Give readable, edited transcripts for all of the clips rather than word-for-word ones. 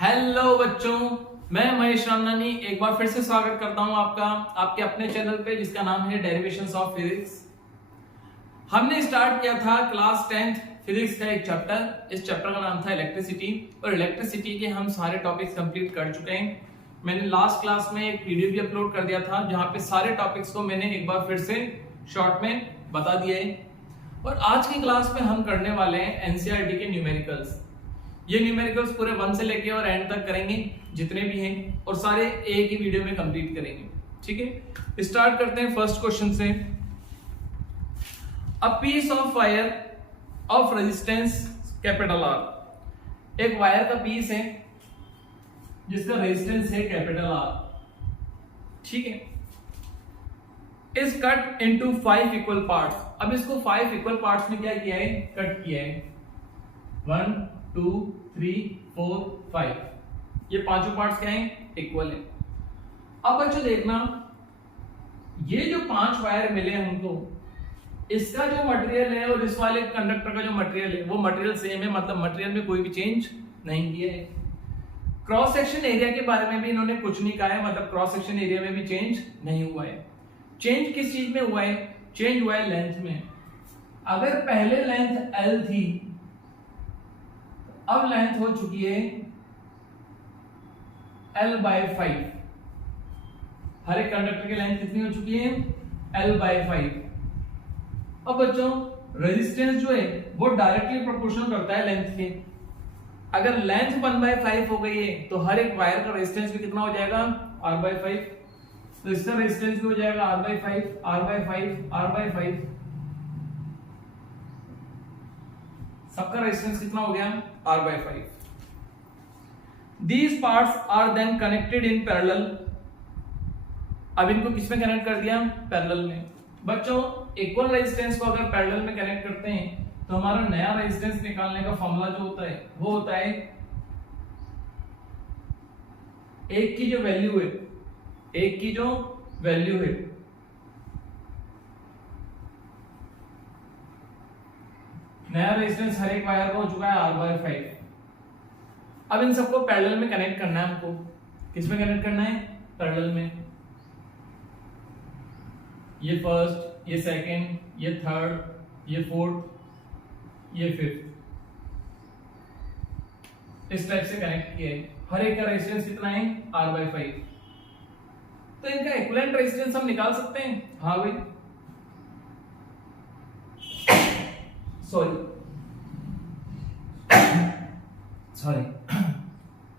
Hello बच्चों, मैं महेश रामनानी एक बार फिर से स्वागत करता हूं आपका आपके अपने चैनल पे जिसका नाम है डेरिवेशंस ऑफ फिजिक्स। हमने स्टार्ट किया था क्लास 10th फिजिक्स का एक चैप्टर। इस चैप्टर का नाम था इलेक्ट्रिसिटी और इलेक्ट्रिसिटी के हम सारे टॉपिक्स कंप्लीट कर चुके हैं। मैंने लास्ट क्लास में एक वीडियो भी अपलोड कर दिया था जहां पे सारे टॉपिक्स को मैंने एक बार फिर से शॉर्ट में बता दिया है। और आज की क्लास में हम करने वाले हैं एनसीईआरटी के न्यूमेरिकल्स। ये न्यूमेरिकल्स पूरे 1 से लेके और एंड तक करेंगे जितने भी हैं, और सारे एक ही वीडियो में कंप्लीट करेंगे। ठीक है, स्टार्ट करते हैं फर्स्ट क्वेश्चन से। A piece of wire of resistance capital R, एक वायर का पीस है जिसका रेजिस्टेंस है कैपिटल आर। ठीक है, is cut into 5 equal parts. अब इसको 5 इक्वल पार्ट्स में क्या किया है, कट किया है। 1 2 3 4 5, ये पांचों पार्ट्स क्या हैं, इक्वल है। अब बच्चों देखना, ये जो 5 वायर मिले हमको, इसका जो मटेरियल है और इस वाले कंडक्टर का जो मटेरियल है वो मटेरियल सेम है, मतलब मटेरियल में कोई भी चेंज नहीं किया है। क्रॉस सेक्शन एरिया के बारे में भी इन्होंने कुछ नहीं कहा है, मतलब क्रॉस सेक्शन एरिया में भी चेंज नहीं हुआ है। चेंज किस चीज में हुआ है, चेंज हुआ है लेंथ में। अगर पहले लेंथ L थी, अब लेंथ हो चुकी है L/5। हर एक कंडक्टर की लेंथ कितनी हो चुकी है, L/5। अब बच्चों रेजिस्टेंस जो है वो डायरेक्टली प्रोपोर्शनल करता है लेंथ के। अगर लेंथ 1/5 हो गई है तो हर एक वायर का रेजिस्टेंस भी कितना हो जाएगा, R/5। तो इसका रेजिस्टेंस भी हो जाएगा R/5 R/5 R/5। सबका रेजिस्टेंस कितना हो गया, R/5। These parts are then connected in parallel। अब इनको किसमें कनेक्ट कर दिया, पैरेलल में। बच्चों इक्वल रेजिस्टेंस को अगर पैरेलल में कनेक्ट करते हैं तो हमारा नया रेजिस्टेंस निकालने का फॉर्मूला जो होता है वो होता है, एक की जो वैल्यू है, एक की जो वैल्यू है नया रेजिस्टेंस हर एक वायर का हो चुका है R/5। अब इन सबको पैरेलल में कनेक्ट करना है हमको। किसमें कनेक्ट करना है, पैरेलल में। ये फर्स्ट, ये सेकंड, ये थर्ड, ये फोर्थ, ये फिफ्थ, इस टाइप से कनेक्ट किए। हर एक का रेजिस्टेंस कितना है, R/5। तो इनका इक्विवेलेंट रेजिस्टेंस हम निकाल सकते हैं। हाँ भाई, सॉरी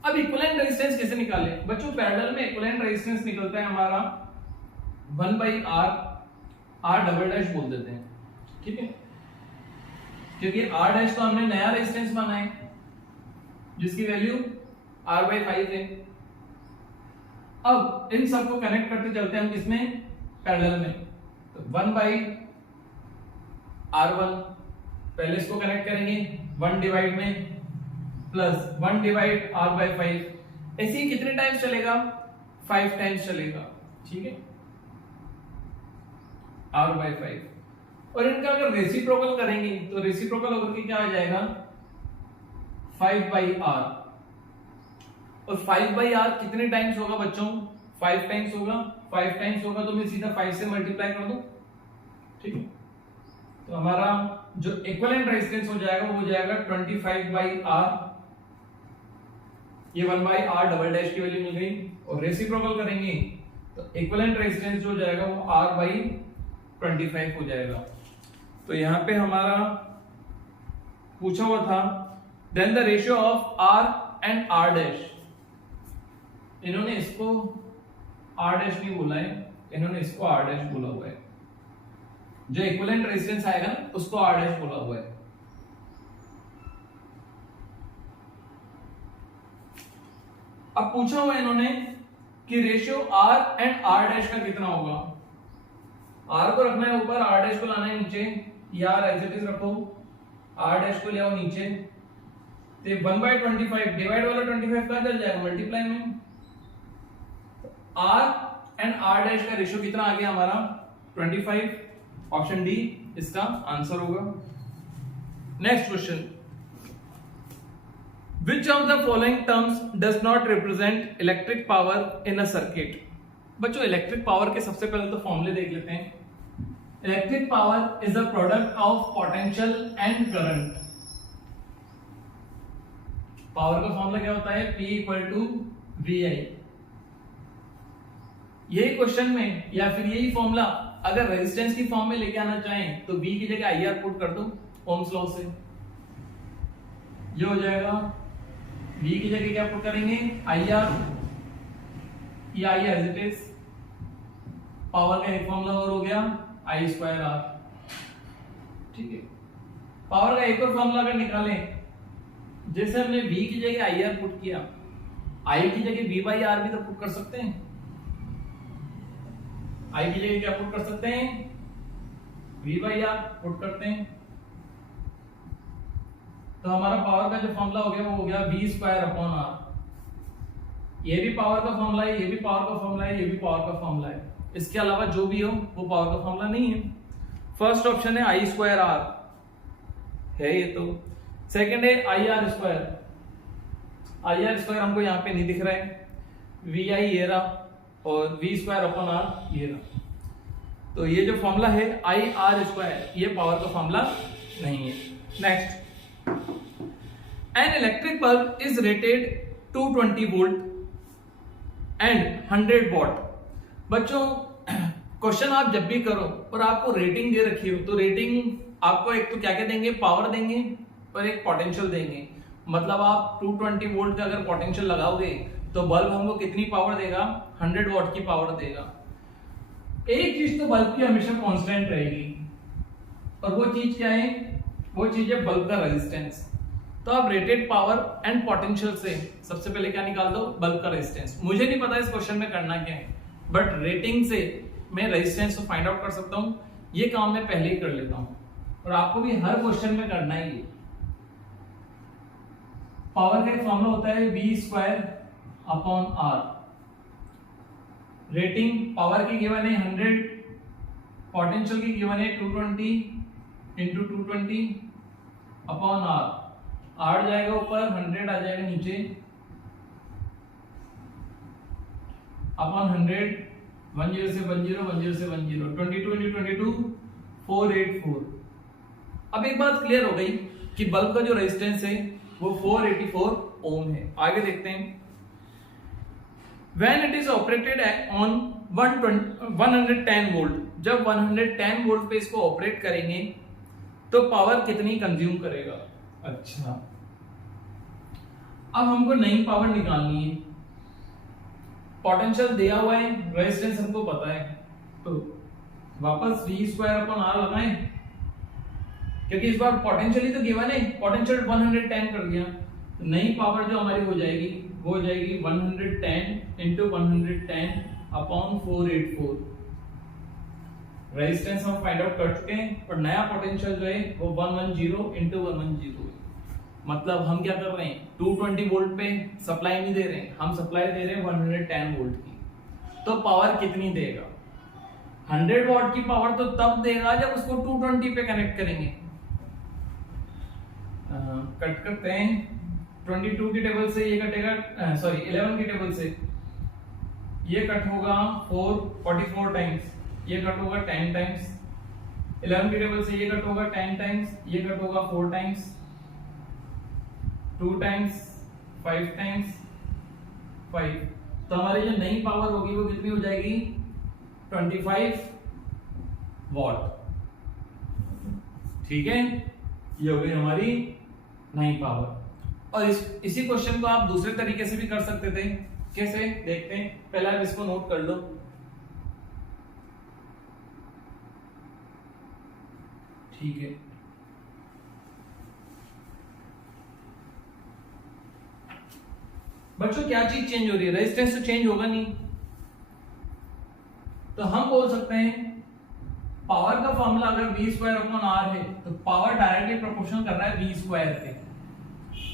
अब इक्विवेलेंट रेजिस्टेंस कैसे निकाले बच्चों, पैरेलल में इक्विवेलेंट रेजिस्टेंस निकलता है हमारा 1/R, R" बोल देते हैं। ठीक है, क्योंकि R' तो हमने नया रेजिस्टेंस माना है जिसकी वैल्यू R/5 है। अब इन सबको कनेक्ट करते चलते हैं हम किसमें, पैरेलल में। तो 1/R1, पहले इसको कनेक्ट करेंगे 1 डिवाइड में प्लस 1 डिवाइड R/5। ऐसे ही कितने टाइम्स चलेगा, 5 टाइम्स चलेगा। ठीक है, R/5। और इनका अगर रेसिप्रोकल करेंगे तो रेसिप्रोकल होकर के क्या आ जाएगा, 5/R। और 5/R कितने टाइम्स होगा बच्चों, 5 टाइम्स होगा। 5 टाइम्स होगा तो मैं सीधा 5 से मल्टीप्लाई कर दूं। ठीक है, तो हमारा जो इक्विवेलेंट रेजिस्टेंस हो जाएगा वो हो जाएगा 25/R। ये 1/R" की वैल्यू मिल गई। और रेसिप्रोकल करेंगे तो इक्विवेलेंट रेजिस्टेंस जो हो जाएगा वो R/25 हो जाएगा। तो यहां पे हमारा पूछा हुआ था then the ratio of R and R'। इन्होंने इसको R' नहीं बोला है, इन्होंने इसको R' बोला हुआ है। जो इक्विवेलेंट रेजिस्टेंस आएगा ना उसको R' बोला हुआ है। अब पूछा हुआ है इन्होंने कि रेशियो R एंड R' का कितना होगा। R को रखना है ऊपर, R' को लाना है नीचे। यार एज इट इज रखो, R' को ले आओ नीचे। तो 1/25 डिवाइड वाला 25 कहां चल जाएगा, मल्टीप्लाई में। R एंड R' का रेशियो कितना आ गया हमारा, 25। ऑप्शन डी इसका आंसर होगा। Next question, Which of the following terms does not represent electric power in a circuit? बच्चों इलेक्ट्रिक पावर के सबसे पहले तो फॉर्मूले देख लेते हैं। Electric power is the product of potential and current. Power का फॉर्मूला क्या होता है? P equal to VI। यही क्वेश्चन में या फिर यही फॉर्मूला अगर रेजिस्टेंस की फॉर्म में लेके आना चाहें तो V की जगह IR पुट कर दो ओम्स लॉ से, ये हो जाएगा। V की जगह क्या पुट करेंगे? IR, ये IR as it is. Power का एक फॉर्मूला और हो गया I स्क्वायर R, ठीक है। पावर का एक और फॉर्मूला अगर निकालें, जैसे हमने V की जगह IR पुट किया, I की जगह V बाई R भी तो पुट कर सकते हैं। I की जगह क्या पुट कर सकते हैं? V बाई R पुट करते हैं, तो हमारा पावर का जो फॉर्मूला हो गया वो हो गया V स्क्वायर अपॉन R। ये भी पावर का फॉर्मूला है, ये भी पावर का फॉर्मूला है, ये भी पावर का फॉर्मूला है। इसके अलावा जो भी हो वो पावर का फॉर्मूला नहीं है। फर्स्ट ऑप्शन है I स्क्वायर R है ये तो। सेकंड है IR स्क्वायर। IR स्क्वायर हमको यहाँ पे नहीं दिख रहा है, VI ये रहा और V स्क्वायर अपॉन R ये रहा। तो ये जो फॉर्मूला है IR स्क्वायर, ये पावर का फॉर्मूला नहीं है। Next, an electric bulb is rated 220 volt and 100 watt। बच्चों क्वेश्चन आप जब भी करो और आपको रेटिंग दे रखी हो तो रेटिंग आपको एक तो क्या क्या देंगे? पावर देंगे और एक पोटेंशियल देंगे। मतलब आप 220 वोल्ट का अगर पोटेंशियल लगाओगे तो बल्ब हमको कितनी पावर देगा? 100 वॉट की पावर देगा। एक चीज तो बल्ब की हमेशा कांस्टेंट रहेगी, और वो चीज क्या है? वो चीज है बल्ब का रेजिस्टेंस। तो आप रेटेड पावर एंड पोटेंशियल से सबसे पहले क्या निकाल दो? बल्ब का रेजिस्टेंस। मुझे नहीं पता इस क्वेश्चन में करना क्या है, बट रेटिंग से मैं रेजिस्टेंस को फाइंड आउट कर सकता हूं। ये काम मैं पहले ही कर लेता हूं और आपको भी हर क्वेश्चन में करना ही है। पावर का एक फॉर्मूला होता है V square upon R। Rating power की गिवन है 100, पोटेंशियल की गिवन है 220 इंटू 220 अपॉन R। R जाएगा ऊपर, 100 आ जाएगा नीचे, अपॉन 100, 10 से 10, 10 से 10, 22 इंटू 22 484। अब एक बात क्लियर हो गई कि बल्ब का जो रेजिस्टेंस है वो 484 ओम है। आगे देखते हैं। When it is operated on 110 volt, जब 110 वोल्ट पे इसको ऑपरेट करेंगे तो पावर कितनी कंज्यूम करेगा? अच्छा, अब हमको नई पावर निकालनी है। पोटेंशियल दिया हुआ है, रेजिस्टेंस हमको पता है, तो वापस V स्क्वायर अपॉन R लगाएं, क्योंकि इस बार पोटेंशियल ही तो गिवन है। पोटेंशियल 110 कर दिया, तो नई पावर जो हमारी हो जाएगी वो हो जाएगी 110 इंटू 110 अपॉन 484। रेजिस्टेंस हम फाइंड आउट कर चुके हैं और नया पोटेंशियल जो है वो 110 इंटू 110 है। मतलब हम क्या कर रहे हैं? 220 वोल्ट पे सप्लाई नहीं दे रहे हैं, हम सप्लाई दे रहे हैं 110 वोल्ट की। तो पावर कितनी देगा? 100 वॉट की पावर तो तब देगा जब उसको 220 पे कनेक्ट करेंगे। कट करते हैं। 22 की टेबल से ये कटेगा, सॉरी 11 की टेबल से ये कट होगा 44 टाइम्स, ये कट होगा 10 टाइम्स। 11 की टेबल से ये कट होगा 10 टाइम्स, ये कट होगा 4 टाइम्स, 2 टाइम्स, 5 टाइम्स, 5। तो हमारी जो नई पावर होगी वो कितनी हो जाएगी? 25 वॉट। ठीक है, ये हो गई हमारी नई पावर। और इसी क्वेश्चन को आप दूसरे तरीके से भी कर सकते थे। कैसे? देखते हैं। पहले आप इसको नोट कर लो। ठीक है, बच्चों क्या चीज चेंज हो रही है? रेजिस्टेंस तो चेंज होगा नहीं, तो हम बोल सकते हैं पावर का फॉर्मूला अगर V स्क्वायर अपॉन R है तो पावर डायरेक्टली प्रोपोर्शनल कर रहा है V स्क्वायर पे।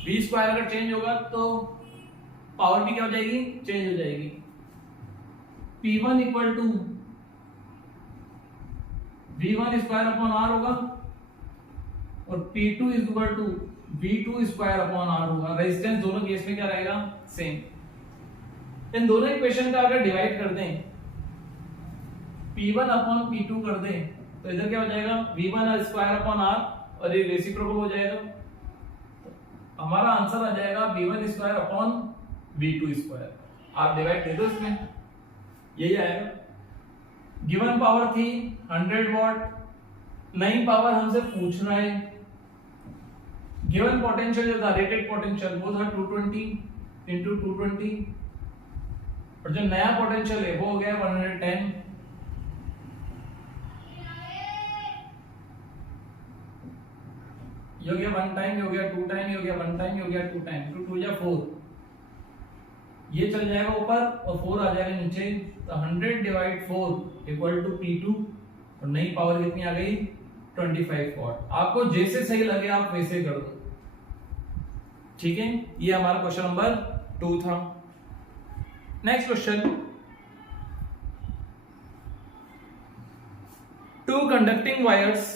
V स्क्वायर अगर चेंज होगा तो पावर भी क्या हो जाएगी? चेंज हो जाएगी। P1 equal to V1 square upon R होगा और P2 is equal to V2 square upon R होगा। रेजिस्टेंस दोनों केस में क्या रहेगा, सेम। इन दोनों इक्वेशन का अगर डिवाइड कर दें, P1 अपॉन P2 कर दें, तो इधर क्या हो जाएगा, V1 स्क्वायर अपॉन R, और ये रेसिप्रोकल हो जाएगा। तो हमारा आंसर आ जाएगा V1 square upon V2 square. आप डिवाइड दे दो इसमें, यही आएगा। गिवन पावर थी 100 वॉट, नई पावर हमसे पूछ रहा है। गिवन पोटेंशियल जो था, रेटेड पोटेंशियल, वो था 220 इंटू 220, और जो नया पोटेंशियल है वो हो गया 110। ये हो गया 1 टाइम, ये हो गया 2 टाइम, ये हो गया 1 टाइम, ये हो गया 2 टाइम, 2 2 या 4, ये चल जाएगा ऊपर और 4 आ जाएगा नीचे। तो 100 डिवाइड 4 इक्वल टू P2, और नई पावर कितनी आ गई, 25 वॉट। आपको जैसे सही लगे आप वैसे कर दो, ठीक है। ये हमारा क्वेश्चन नंबर 2 था। Next question, 2 conducting wires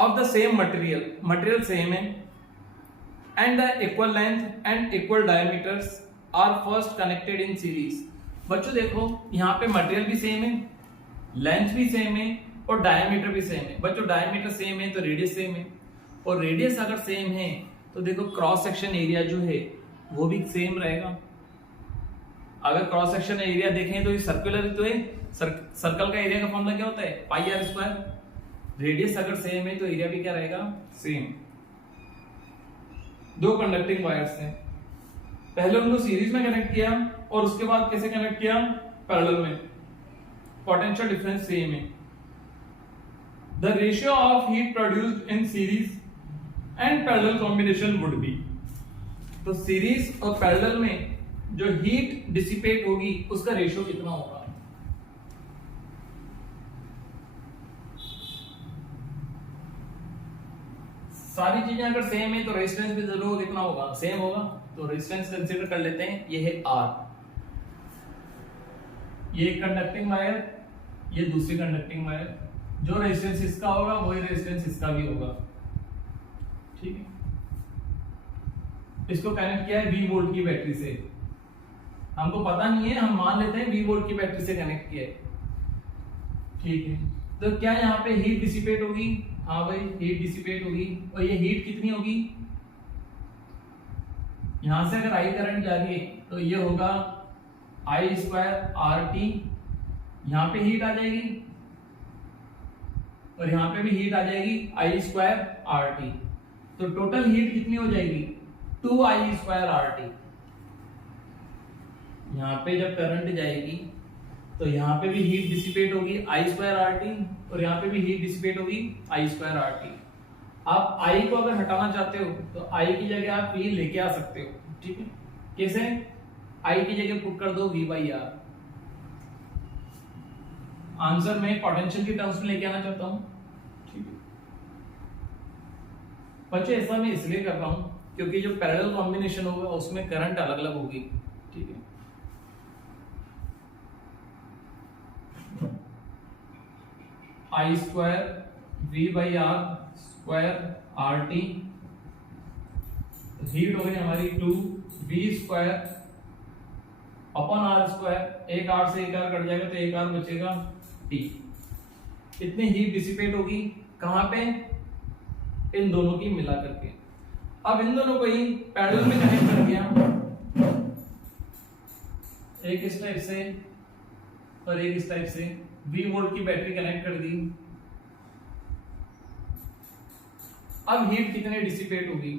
of the same material same है, and the equal length and equal diameters are first connected in series। बच्चों देखो, यहाँ पे मटेरियल भी सेम है, लेंथ भी सेम है, और डायमीटर भी सेम है। बच्चों डायमीटर सेम है तो रेडियस सेम है, और रेडियस अगर सेम है तो देखो क्रॉस सेक्शन एरिया जो है वो भी सेम रहेगा। अगर क्रॉस सेक्शन एरिया देखें तो ये सर्कुलर तो है, सर्कल का एरिया का फॉर्मूला क्या होता है, पाई आर स्क्वायर। रेडियस अगर सेम है तो एरिया भी क्या रहेगा, सेम। 2 कंडक्टिंग वायर्स हैं, पहले उनको सीरीज में कनेक्ट किया और उसके बाद कैसे कनेक्ट किया, पैरेलल में। पोटेंशियल डिफरेंस सेम है। The ratio of heat produced in series and parallel combination would be. तो सीरीज और पैरेलल में जो हीट डिसिपेट होगी उसका रेशियो कितना होगा। सारी चीजें अगर सेम है तो रेजिस्टेंस भी जरूर कितना होगा, सेम होगा। तो रेजिस्टेंस कंसीडर कर लेते हैं, ये है R, ये कंडक्टिंग वायर, ये दूसरी कंडक्टिंग वायर। जो रेजिस्टेंस इसका होगा वही रेजिस्टेंस इसका भी होगा, ठीक है। इसको कनेक्ट किया है 20 वोल्ट की बैटरी से, हमको पता नहीं है, हम मान लेते हैं 20 वोल्ट की बैटरी से कनेक्ट किया है, ठीक है। तो क्या यहाँ पे हीट डिसिपेट होगी, हाँ भाई हीट डिसिपेट होगी। और ये हीट कितनी होगी, यहां से अगर आई करंट जा रही है तो ये होगा I स्क्वायर RT, यहां पे हीट आ जाएगी और यहां पे भी हीट आ जाएगी I स्क्वायर RT। तो टोटल हीट कितनी हो जाएगी, 2I स्क्वायर RT। यहां पे जब करंट जाएगी तो यहाँ पे भी हीट डिसिपेट होगी I स्क्वायर RT, और यहाँ पे भी हीट डिसिपेट होगी I स्क्वायर RT। आप I को अगर हटाना चाहते हो तो I की जगह आप P लेके आ सकते हो, ठीक है। कैसे, I की जगह पुट कर दो V/R। आंसर में पोटेंशियल की टर्म्स में लेके आना चाहता हूं, ठीक है। बच्चे ऐसा मैं इसलिए कर रहा हूं क्योंकि जो पैरेलल कॉम्बिनेशन होगा उसमें करंट अलग अलग होगी, ठीक है। I square V/R square RT, heat हो गई हमारी 2V square upon R square. एक R से एक R कट जाएगा तो एक R बचेगा T। इतनी हीट डिसिपेट होगी कहां पे, इन दोनों की मिला करके। अब इन दोनों को ही पैरेलल में कनेक्ट कर दिया, एक इस टाइप से और एक इस टाइप से। 20 वोल्ट की बैटरी कनेक्ट कर दी। अब हीट कितने डिसिपेट होगी,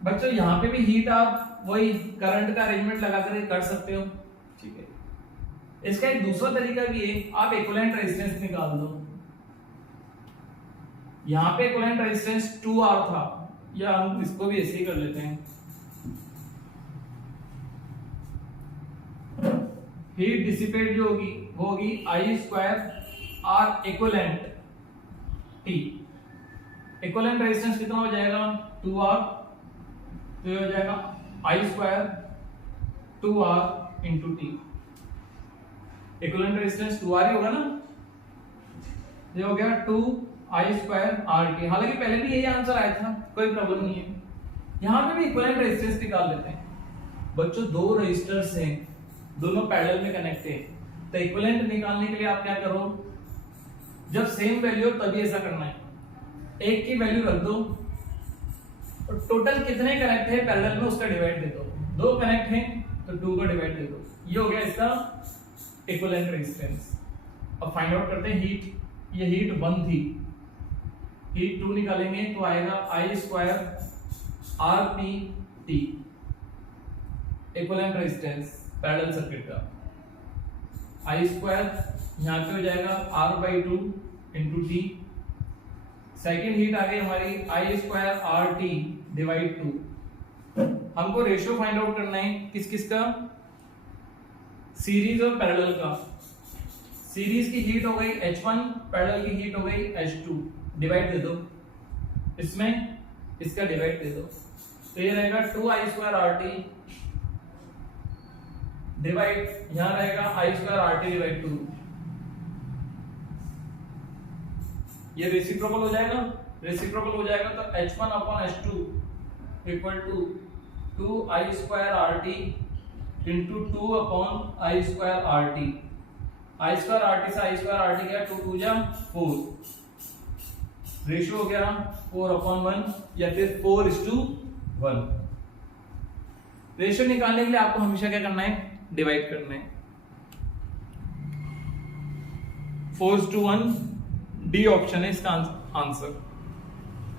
बच्चों यहां पे भी हीट आप वही करंट का अरेंजमेंट लगा कर सकते हो, ठीक है। इसका एक दूसरा तरीका भी है, आप इक्विवेलेंट रेजिस्टेंस निकाल दो। यहां पे इक्विवेलेंट रेजिस्टेंस 2R था, या हम इसको भी ऐसे ही कर लेते हैं। हीट डिसिपेट जो होगी वो होगी I square R equivalent T। Equivalent resistance कितना हो जाएगा, 2R, तो ये हो जाएगा I square 2R into T। Equivalent resistance 2R ही होगा ना, ये हो गया 2 आई स्क्वायर आर टी। हालांकि पहले भी यही आंसर आया था, कोई प्रॉब्लम नहीं है। यहां पे भी इक्विवेलेंट रेजिस्टेंस निकाल लेते हैं बच्चों। दो रेजिस्टर्स हैं, दोनों पैरेलल में कनेक्ट है, तो इक्विवेलेंट निकालने के लिए आप क्या करो, जब सेम वैल्यू हो तभी ऐसा करना है। एक की वैल्यू रख दो और टोटल कितने कनेक्ट है पैरेलल में उसका डिवाइड दे दो। दो कनेक्ट हैं तो 2 का डिवाइड दे दो। ये हो गया इसका इक्विवेलेंट रेजिस्टेंस। अब फाइंड आउट करते हैं हीट। ये हीट 1 थी, हीट 2 निकालेंगे तो आएगा I square R P T, equivalent resistance parallel circuit का। आई स्क्वायर यहां पे हो जाएगा R by 2 into T. Second heat आ गई हमारी I square R T divide 2। हमको रेशियो फाइंड आउट करना है किस किस का, सीरीज और पैरेलल का। सीरीज की हीट हो गई H1, पैरेलल की हीट हो गई H2। डिवाइड दे दो, इसमें इसका डिवाइड दे दो, तो ये रहेगा 2 I square R T divide, यहां रहेगा आई स्क्वायर आर टी डिवाइड 2। ये रेसिप्रोकल हो जाएगा, रेसिप्रोकल हो जाएगा तो H1 अपॉन H2 equal to 2 I square R T into 2 अपॉन I square R T. I square R T से आई स्क्वायर आर टी गया 2 2 जा 4, रेशियो हो गया 4 अपॉन 1 या फिर 4:1। रेशियो निकालने के लिए आपको हमेशा क्या करना है, डिवाइड करना है। 4:1 डी ऑप्शन है इसका answer.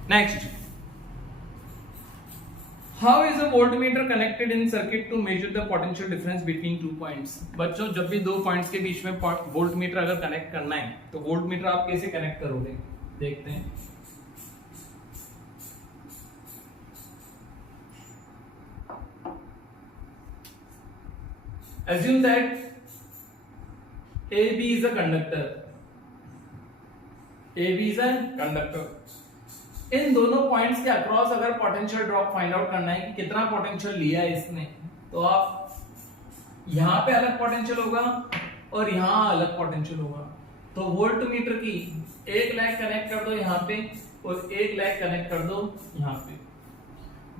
Next, how is a voltmeter connected in circuit to measure the potential difference between 2 points. बच्चों जब भी 2 पॉइंट्स के बीच में वोल्टमीटर अगर कनेक्ट करना है तो वोल्टमीटर आप कैसे कनेक्ट करोगे, देखते हैं। Assume that AB is a conductor. AB is a conductor. इन दोनों पॉइंट्स के अक्रॉस अगर पोटेंशियल ड्रॉप फाइंड आउट करना है कि कितना पोटेंशियल लिया है इसने, तो आप यहां पे अलग पोटेंशियल होगा और यहां अलग पोटेंशियल होगा। तो वोल्टमीटर की एक लेग कनेक्ट कर दो यहां पे और एक लेग कनेक्ट कर दो यहां पे।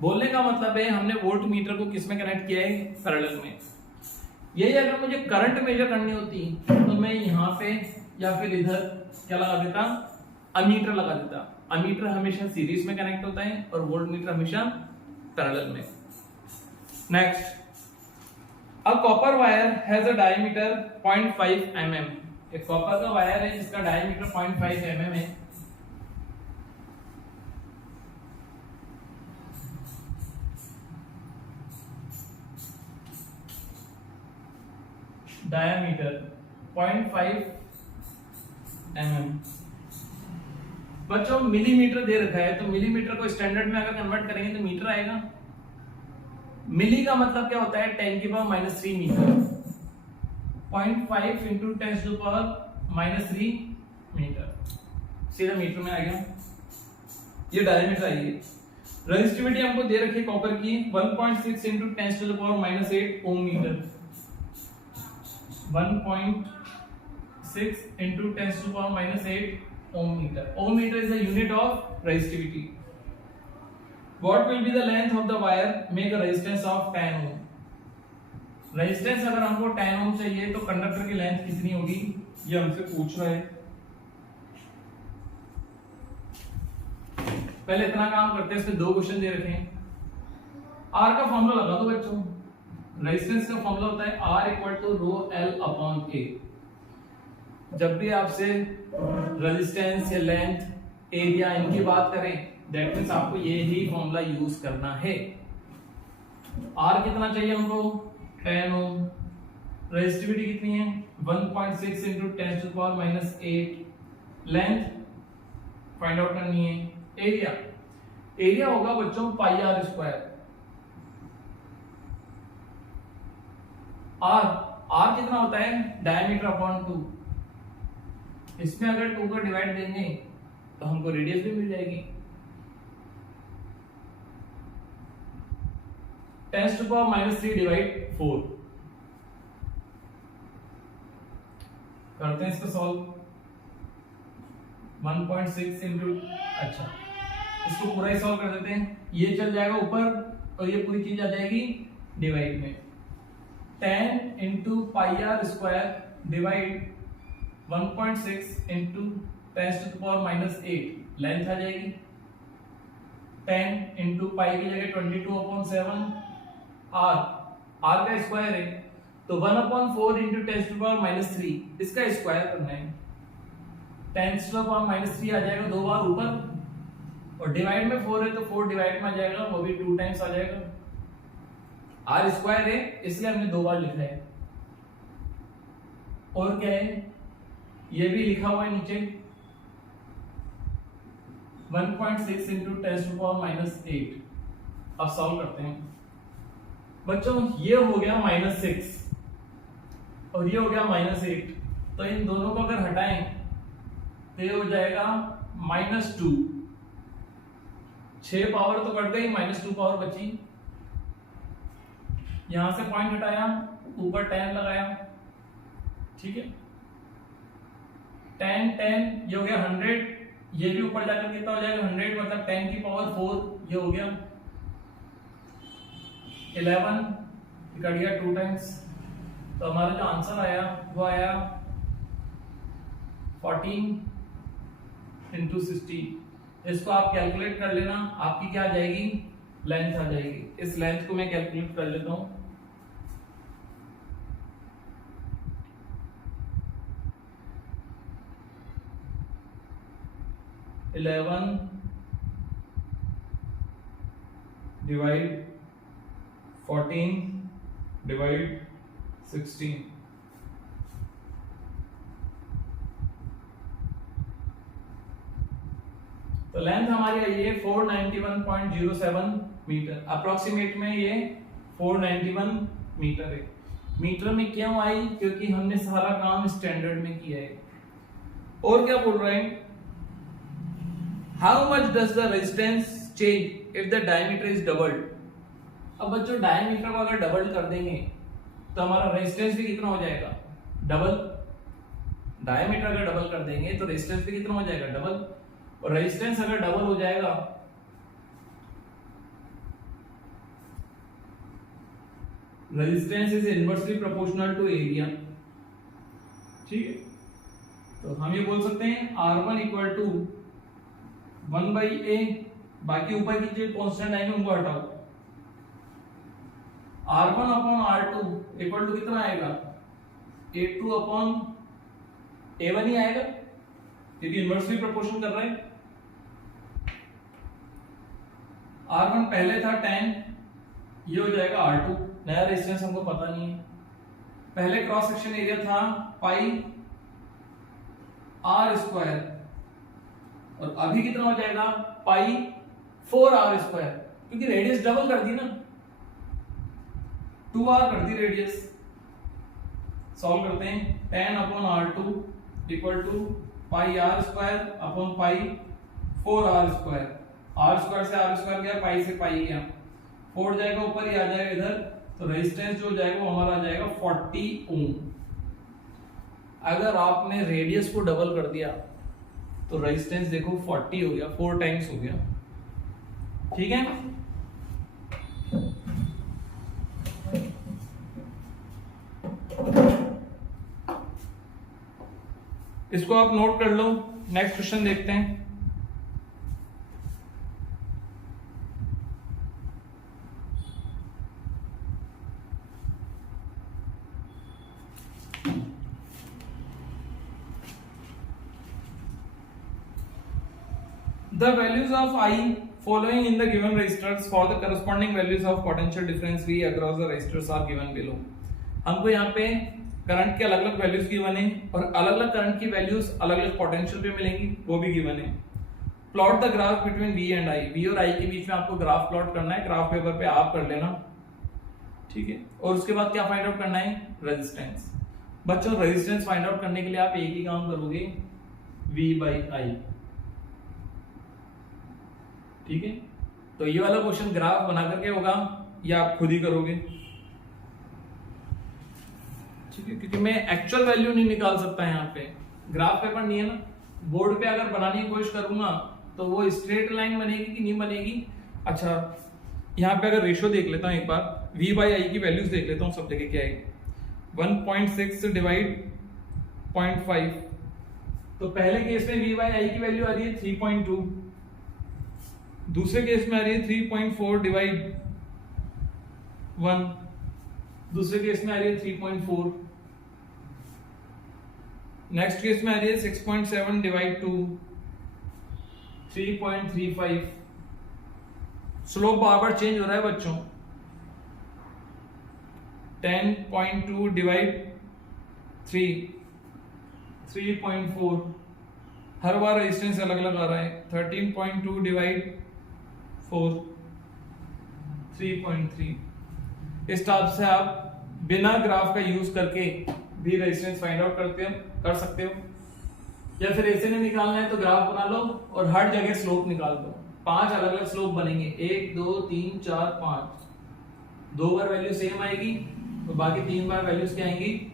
बोलने का मतलब है हमने वोल्टमीटर को किस में कनेक्ट किया है, पैरेलल में। यही अगर मुझे करंट मेजर करनी होती तो मैं यहाँ पे या फिर इधर क्या लगा देता, अमीटर लगा देता। अमीटर हमेशा सीरीज में कनेक्ट होता है और वोल्टमीटर हमेशा पैरेलल में। Next, a copper wire has a diameter 0.5 mm। एक कॉपर का वायर है जिसका डायमीटर 0.5 mm है। Diameter 0.5 mm। बच्चों मिलीमीटर दे रखा है तो मिलीमीटर को स्टैंडर्ड में अगर कन्वर्ट करेंगे तो मीटर आएगा। मिली का मतलब क्या होता है, 10⁻³ मीटर। 0.5 इंटू 10⁻³ मीटर, सीधा मीटर में आ गया। ये डायमीटर आई है। रेजिस्टिविटी हमको दे रखी है कॉपर की 1.6 into 10⁻⁸ Om metre. 1.6 into 10⁻⁸ ohm meter. Ohm meter is the unit of resistivity. What will be the length of the wire? Make a resistance of 10 ohm. Resistance अगर हमको 10 ओम चाहिए तो कंडक्टर की लेंथ कितनी होगी, ये हमसे पूछ रहा है। पहले इतना काम करते हैं, इसमें 2 क्वेश्चन दे रखे हैं। आर का फॉर्मूला लगा दो बच्चों। रेजिस्टेंस का फॉर्मूला होता है R equal to rho L upon A। जब भी आपसे रेजिस्टेंस या लेंथ एरिया इनकी बात करें दैट मींस आपको ये ही फॉर्मूला यूज करना है। R कितना चाहिए हमको, 10 ओम। रेजिस्टिविटी कितनी है, 1.6 इंटू 10⁻⁸। लेंथ फाइंड आउट करनी है। एरिया, एरिया होगा बच्चों πr स्क्वायर। आर कितना होता है, डायमीटर अपॉन 2। इसमें अगर 2 का डिवाइड देंगे तो हमको रेडियस भी मिल जाएगी। 10⁻³ डिवाइड 4 करते हैं इसको सॉल्व। 1.6 इंटू, अच्छा इसको पूरा ही सॉल्व कर देते हैं। ये चल जाएगा ऊपर और ये पूरी चीज आ जाएगी डिवाइड में। 10 into pi R square divide 1.6 into 10⁻⁻8 length आ जाएगी। 10 इंटू पाई की जगह 22/7 आर का स्क्वायर है तो 1/4 इंटू 10⁻³ इसका स्क्वायर करना है। 10⁻³ आ जाएगा 2 बार ऊपर और डिवाइड में 4 है तो 4 डिवाइड में आ जाएगा, वो भी 2 टाइम्स आ जाएगा। आर स्क्वायर है इसलिए हमने 2 बार लिखा है। और क्या है, ये भी लिखा हुआ है नीचे 1.6 इंटू 10⁻⁻8। अब सॉल्व करते हैं बच्चों। ये हो गया -6 और ये हो गया -8, तो इन दोनों को अगर हटाएं तो ये हो जाएगा -2। 6 पावर तो कट गई, -2 पावर बची। यहां से पॉइंट हटाया, ऊपर 10 लगाया, ठीक है। 10 ये हो गया 100, ये भी ऊपर जाकर कितना हो जाएगा 100, मतलब 10 की पावर 4 ये हो गया 11, कट गया 2 टाइम्स। तो हमारा जो आंसर आया वो आया 14 इंटू 60। इसको आप कैलकुलेट कर लेना, आपकी क्या आ जाएगी, लेंथ आ जाएगी। इस लेंथ को मैं कैलकुलेट कर लेता हूं। इलेवन डिवाइड 14 डिवाइड 16, तो लेंथ हमारी आई है 491.07 मीटर। अप्रोक्सीमेट में ये 491 मीटर है। मीटर में क्यों आई, क्योंकि हमने सारा काम स्टैंडर्ड में किया है। और क्या बोल रहे हैं, how much does the resistance change if the diameter is doubled. अब बच्चों डायमीटर को अगर डबल कर देंगे तो हमारा रेजिस्टेंस भी कितना हो जाएगा, डबल। डायमीटर अगर डबल कर देंगे तो रेजिस्टेंस भी कितना हो जाएगा, डबल। और रेजिस्टेंस अगर डबल हो जाएगा resistance is inversely proportional to area, ठीक है। तो हम ये बोल सकते हैं R1 इक्वल टू 1/a, बाकी ऊपर की जो कांस्टेंट आएंगे उनको हटाओ। R1 upon R2 equal to कितना आएगा, A2 अपॉन A1 ही आएगा, क्योंकि इनवर्सली प्रोपोर्शन कर रहे हैं। R1 पहले था 10, ये हो जाएगा R2। नया रेजिस्टेंस हमको पता नहीं है। पहले क्रॉस सेक्शन एरिया था पाई R स्क्वायर, और अभी कितना हो जाएगा, पाई 4R स्क्वायर, क्योंकि रेडियस डबल कर दी ना, 2R कर दी रेडियस। सॉल्व करते हैं। 10 upon R2 equal to pi R square upon pi 4R square. R square से R स्क्वायर गया, पाई से पाई गया, 4 जाएगा ऊपर ही आ जाएगा इधर, तो रेजिस्टेंस जो जाएगा वो हमारा आ जाएगा 40 ओम। अगर आपने रेडियस को डबल कर दिया तो रेजिस्टेंस देखो 40 हो गया, 4 टाइम्स हो गया, ठीक है। इसको आप नोट कर लो। नेक्स्ट क्वेश्चन देखते हैं। The values of I following in the given resistors for the corresponding values of potential difference V across the resistors are given below। हमको यहाँ पे करंट के अलग अलग वैल्यूज गिवन है और अलग अलग करंट की वैल्यूज अलग अलग पोटेंशियल पे मिलेंगी, वो भी गिवन है। Plot the graph between V and I, V और I के बीच में आपको ग्राफ प्लॉट करना है। ग्राफ पेपर पे आप कर लेना, ठीक है। और उसके बाद क्या फाइंड आउट करना है, रेजिस्टेंस। बच्चों रेजिस्टेंस फाइंड आउट करने के लिए आप एक ही काम करोगे, V/I, ठीक है। तो ये वाला क्वेश्चन ग्राफ बना करके होगा या आप खुद ही करोगे, ठीक है, क्योंकि मैं एक्चुअल वैल्यू नहीं निकाल सकता यहाँ पे, ग्राफ पेपर नहीं है ना, बोर्ड पे अगर बनाने की कोशिश करूंगा तो वो स्ट्रेट लाइन बनेगी कि नहीं बनेगी। अच्छा, यहाँ पे अगर रेशियो देख लेता हूँ एक बार, v बाई आई की वैल्यूज देख लेता हूँ सब जगह क्या है। 1.6 डिवाइड 0.5, तो पहले केस में v बाई आई की वैल्यू आ रही है 3.2, दूसरे केस में आ रही है 3.4 डिवाइड 1, दूसरे केस में आ रही है 3.4, नेक्स्ट केस में आ रही है 6.7 डिवाइड 2, 3.35। स्लोप बार बार चेंज हो रहा है बच्चों। 10.2 डिवाइड 3, 3.4, हर बार रेजिस्टेंस अलग अलग आ रहा है। 13.2 डिवाइड 4, 3.3। इस टाइप से आप बिना ग्राफ का यूज करके भी रेजिस्टेंस फाइंड आउट कर सकते हो, या फिर ऐसे नहीं निकालना है तो ग्राफ बना लो और हर जगह स्लोप निकाल दो। 5 अलग अलग स्लोप बनेंगे, 1 2 3 4 5, 2 बार वैल्यू सेम आएगी और बाकी 3 बार वैल्यूज क्या आएंगी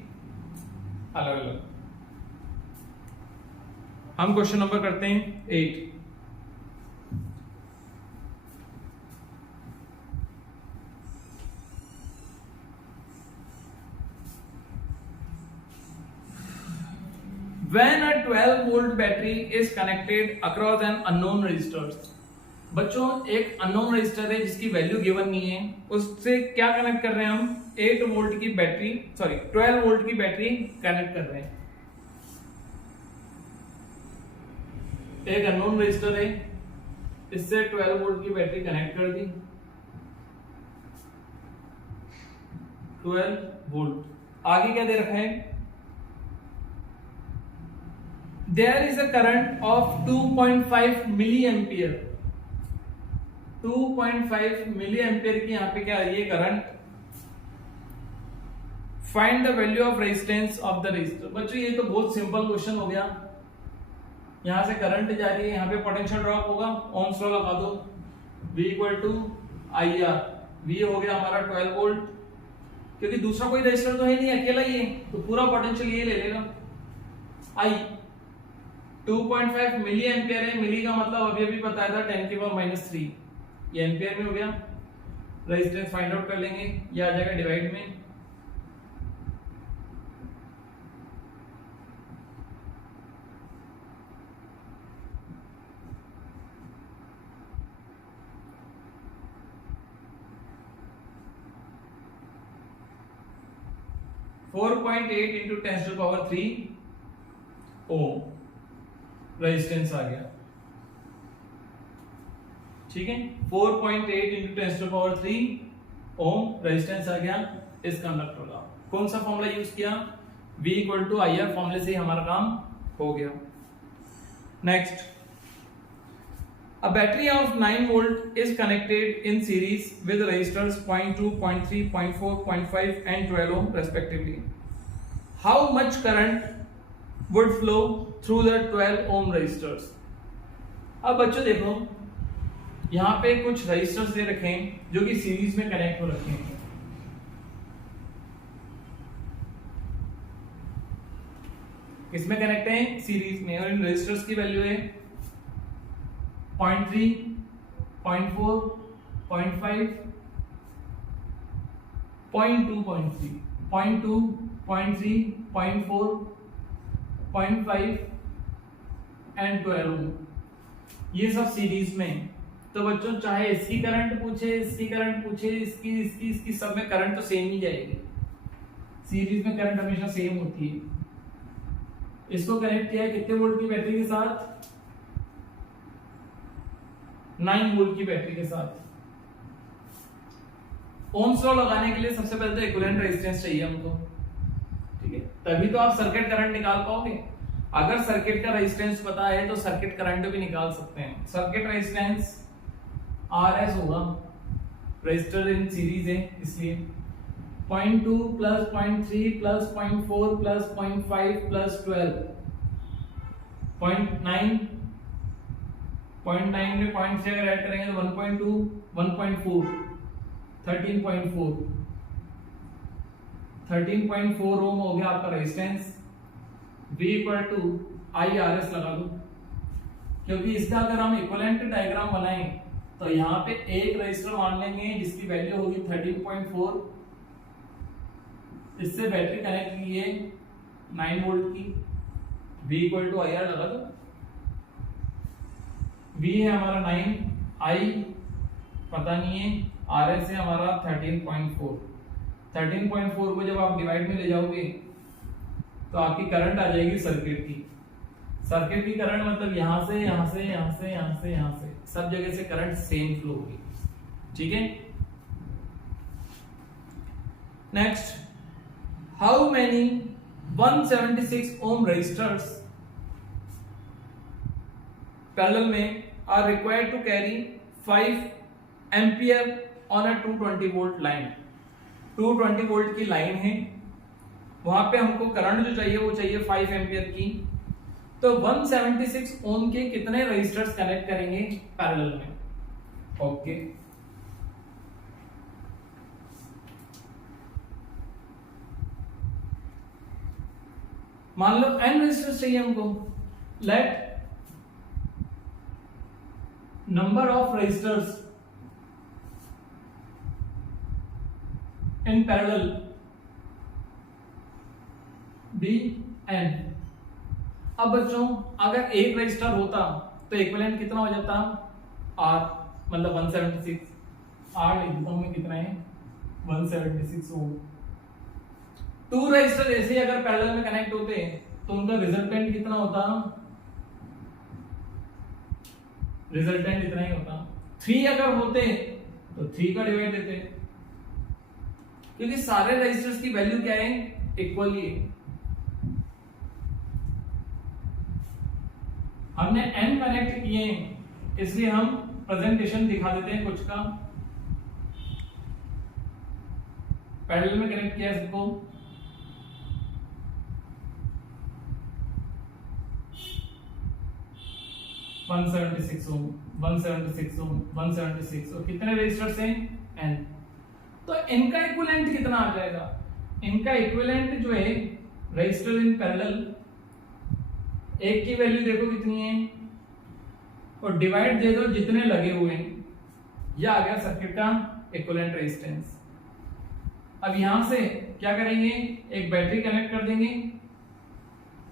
अलग अलग। हम क्वेश्चन नंबर करते हैं 8। When a 12-volt battery is connected across an unknown resistors, बच्चों एक अननोन रेजिस्टर है जिसकी वैल्यू गिवन नहीं है, उससे क्या कनेक्ट कर रहे हैं हम? 8 वोल्ट की बैटरी, सॉरी 12 वोल्ट की बैटरी कनेक्ट कर रहे हैं। एक अननोन रेजिस्टर है, इससे 12 वोल्ट की बैटरी कनेक्ट कर दी, 12 वोल्ट। आगे क्या दे रखा है? There is a current of 2.5 milliampere, 2.5 milliampere की यहाँ पे क्या आ रही है current. Find the value of resistance of the resistor। बच्चों ये तो बहुत सिंपल क्वेश्चन हो गया। यहाँ से करंट जा रही है, यहाँ पे पोटेंशियल ड्रॉप होगा, ओम्स लॉ लगा दो, V equal to IR। V हो गया हमारा 12 वोल्ट, क्योंकि दूसरा कोई रेजिस्टर तो है नहीं, अकेला ही है, तो पूरा पोटेंशियल ये ले लेगा I। 2.5 मिली एम्पियर है, मिली का मतलब अभी अभी बताया था 10 की पावर -3, ये एम्पियर में हो गया। रेजिस्टेंस फाइंड आउट कर लेंगे, ये आ जाएगा डिवाइड में। Four 4.8 into 10 to power 3 ohm resistance आ गया, ठीक है। 4.8 into 10 to power 3 ohm resistance आ गया इस कंडक्टर का। कौन सा फॉर्मूला यूज किया? V इक्वल टू IR फॉर्मूले से हमारा काम हो गया। Next, a battery of 9 volt is connected in series with resistors 0.2, 0.3, 0.4, 0.5 and 12 ohm respectively. How much current would flow through the 12 ohm resistors? अब बच्चों देखो, यहाँ पे कुछ रेजिस्टर्स दे रखे हैं जो कि सीरीज में कनेक्ट हो रखे हैं। किसमें कनेक्ट है? सीरीज में। और इन रेजिस्टर्स की वैल्यू है 0.3, 0.4, 0.5, 0.2, 0.3, 0.2, 0.3, 0.4, 0.5 एंड 12 ओम, ये सब सीरीज में। तो बच्चों चाहे इसकी करंट पूछे, इसकी करंट पूछे, इसकी सब में करंट तो सेम ही जाएगी। सीरीज में करंट हमेशा सेम होती है। इसको कनेक्ट किया है कितने वोल्ट की बैटरी के साथ? 9 वोल्ट की बैटरी के साथ। ओम्स लॉ लगाने के लिए सबसे पहले तो इक्विवेलेंट रेजिस्टेंस चाहिए हमको, ठीक है, तभी तो आप सर्किट करंट निकाल पाओगे। अगर सर्किट का रेजिस्टेंस पता है तो सर्किट करंट भी निकाल सकते हैं। सर्किट रेजिस्टेंस RS होगा, रेजिस्टर इन सीरीज है इसलिए 0.2 प्लस 0.3 प्लस 0.4 प्लस 0.5 प्लस 12, 0.9 में 0.3 अगर ऐड करेंगे तो 1.2, 1.4, 13.4, 13.4 ओम हो गया आपका resistance. V equal to IRS लगा दो, क्योंकि इसका अगर हम इक्विवेलेंट डायग्राम बनाएं तो यहाँ पे एक रजिस्टर मान लेंगे जिसकी वैल्यू होगी 13.4, इससे बैटरी कनेक्ट की है 9 वोल्ट की, V इक्वल टू IR लगा दो, V है हमारा 9, I पता नहीं है, RS है हमारा 13.4। 13.4 को जब आप डिवाइड में ले जाओगे तो आपकी करंट आ जाएगी सर्किट की। सर्किट की करंट मतलब यहां से यहां से यहां से यहां से यहां से सब जगह से करंट सेम फ्लो होगी, ठीक है। Next, how many 176 ohm resistors parallel में are required to carry 5 ampere on a 220 volt line. 220 volt की लाइन है, वहां पे हमको करंट जो चाहिए वो चाहिए 5 एम्पियर की। तो 176 ओम के कितने रेजिस्टर्स कनेक्ट करेंगे पैरेलल में? ओके, मान लो n रेजिस्टर्स चाहिए हमको। Let number of resistors in parallel be n। अब बच्चों अगर एक रजिस्टर होता तो इक्विवेलेंट कितना हो जाता? R, मतलब 176। R लिख देता हूं मैं, कितना है 176 ओम। 2 रजिस्टर ऐसे ही अगर पैरेलल में कनेक्ट होते तो उनका रिजल्टेंट कितना होता? रिजल्टेंट इतना ही होता। 3 अगर होते तो 3 का डिवाइड देते, क्योंकि सारे रजिस्टर्स की वैल्यू क्या है? इक्वली है। हमने n कनेक्ट किए हैं इसलिए हम प्रेजेंटेशन दिखा देते हैं कुछ का। पैरेलल में कनेक्ट किया इसको, वन 176 ओम, 176 ओम, 176 और कितने रजिस्टर्स हैं? n। तो इनका इक्विवेलेंट कितना आ जाएगा? इनका इक्विवेलेंट जो है रजिस्टर इन पैरेलल, एक की वैल्यू देखो कितनी है और डिवाइड दे दो जितने लगे हुए हैं, यह आ गया सर्किट का इक्विवेलेंट रेजिस्टेंस। अब यहां से क्या करेंगे? एक बैटरी कनेक्ट कर देंगे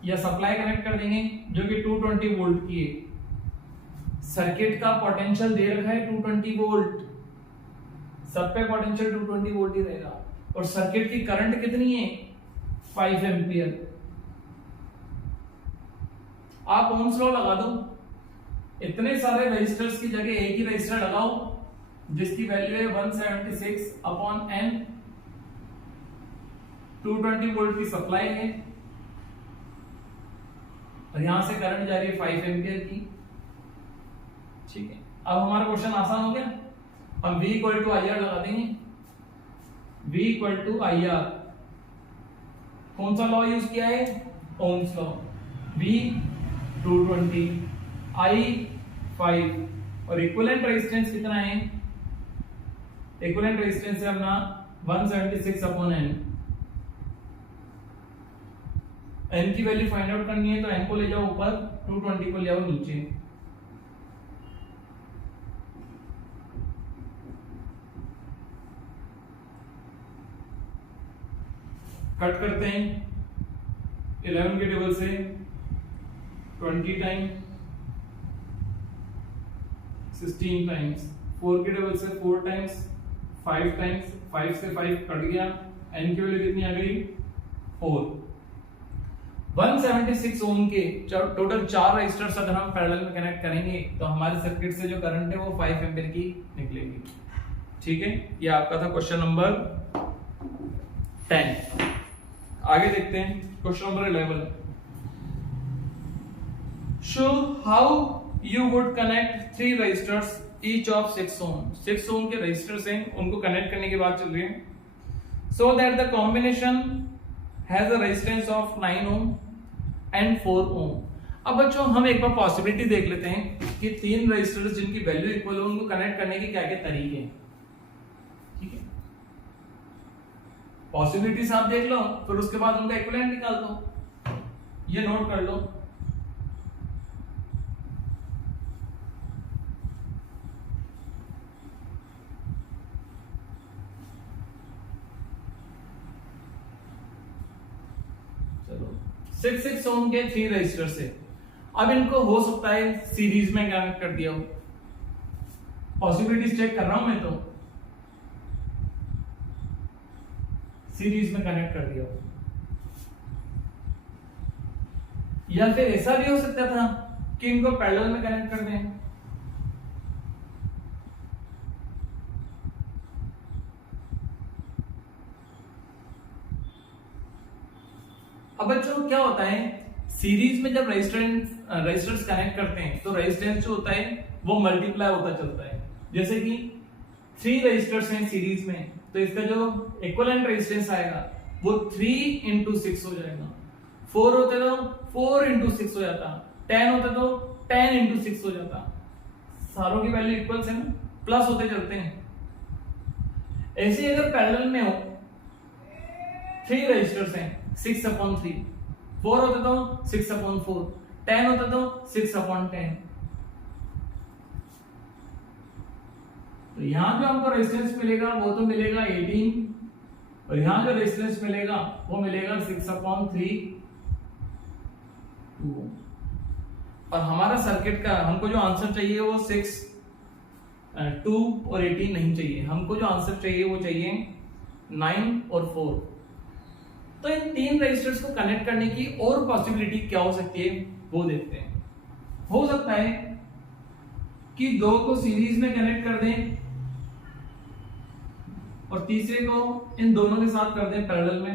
या सप्लाई कनेक्ट कर देंगे जो कि 220 वोल्ट की है। सर्किट का पोटेंशियल दे रखा है 220 वोल्ट, सब पे पोटेंशियल 220 वोल्ट ही रहेगा। और सर्किट की करंट कितनी है? 5 एम्पियर। आप ओम्स लॉ लगा दो, इतने सारे रजिस्टर्स की जगह एक ही रजिस्टर लगाओ जिसकी वैल्यू है 176 अपॉन n। 220 वोल्ट की सप्लाई है और यहां से करंट जा रही है 5 एम्पियर की, ठीक है। अब हमारा क्वेश्चन आसान हो गया। हम V इक्वल टू IR लगा देंगे। V इक्वल टू IR, कौन सा लॉ यूज किया है? Ohms law. V 220, I 5 और इक्विवेलेंट रेजिस्टेंस कितना है? इक्विवेलेंट रेजिस्टेंस है अपना 176 अपॉन n। n की वैल्यू फाइंड आउट करनी है तो n को ले जाओ ऊपर, 220 को ले आओ नीचे। कट करते हैं 11 के टेबल से 20 टाइम, 16 टाइम्स, 4 के टेबल से 4 टाइम्स, 5 टाइम्स, 5 से 5 कट गया, n की वैल्यू कितनी आ गई? 4। 176 ओम के टोटल 4 रेजिस्टर्स अगर हम पैरेलल में कनेक्ट करेंगे तो हमारे सर्किट से जो करंट है वो 5 एम्पीयर की निकलेगी, ठीक है। ये आपका था क्वेश्चन नंबर 10। आगे देखते हैं question number 11। Show how you would connect 3 resistors each of 6 ohm. 6 ohm के रेजिस्टर्स हैं, उनको कनेक्ट करने की बात चल रही है। So that the combination has a resistance of 9 ohm and 4 ओम। अब बच्चों हम एक बार पॉसिबिलिटी देख लेते हैं कि 3 रेजिस्टर्स जिनकी वैल्यू इक्वल हो उनको कनेक्ट करने के क्या-क्या तरीके हैं, ठीक है। पॉसिबिलिटीज आप देख लो, फिर उसके बाद उनका इक्विवेलेंट निकाल दो। ये नोट कर लो, 6 ओम के 3 रजिस्टर से। अब इनको हो सकता है सीरीज में कनेक्ट कर दिया हो, पॉसिबिलिटीज चेक कर रहा हूं मैं, तो सीरीज में कनेक्ट कर दिया हो, या फिर ऐसा भी हो सकता था कि इनको पैरेलल में कनेक्ट कर दें। अब बच्चों क्या होता है, सीरीज में जब रेजिस्टेंस कनेक्ट करते हैं तो रेजिस्टेंस जो होता है वो मल्टीप्लाई होता चलता है। जैसे कि 3 रजिस्टर्स हैं सीरीज में, तो इसका जो इक्विवेलेंट रेजिस्टेंस आएगा वो 3 into 6 हो जाएगा। 4 होते तो 4 into 6 हो जाता, 10 होते तो 10 into 6 हो जाता। सारों की वैल्यू इक्वल्स है ना, प्लस होते चलते हैं। ऐसे अगर पैरेलल में हो 3 रजिस्टर्स हैं 6/3, 4 होते तो 6/4, 10 होते तो 6/10। तो यहां जो हमको रेजिस्टेंस मिलेगा वो तो मिलेगा 18, और यहां जो रेजिस्टेंस मिलेगा वो मिलेगा 6/3 2। और हमारा सर्किट का हमको जो आंसर चाहिए वो 6, 2 और 18 नहीं चाहिए, हमको जो आंसर चाहिए वो चाहिए 9 और 4। तो इन 3 रजिस्टर्स को कनेक्ट करने की और पॉसिबिलिटी क्या हो सकती है वो देखते हैं। हो सकता है कि 2 को सीरीज में कनेक्ट कर दें और तीसरे को इन दोनों के साथ कर दें पैरेलल में।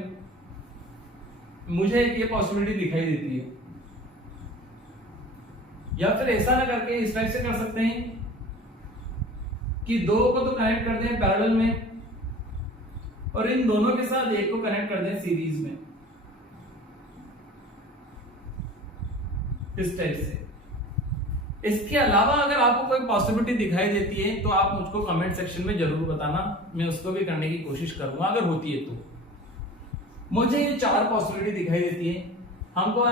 मुझे ये पॉसिबिलिटी दिखाई देती है। या फिर ऐसा ना करके इस टाइप से कर सकते हैं कि 2 को तो कनेक्ट कर दें पैरेलल में और इन दोनों के साथ एक को कनेक्ट कर दें सीरीज में, इस टाइप से। इसके अलावा अगर आपको कोई पॉसिबिलिटी दिखाई देती है तो आप मुझको कमेंट सेक्शन में जरूर बताना, मैं उसको भी करने की कोशिश करूंगा अगर होती है तो। मुझे ये 4 पॉसिबिलिटी दिखाई देती है। हमको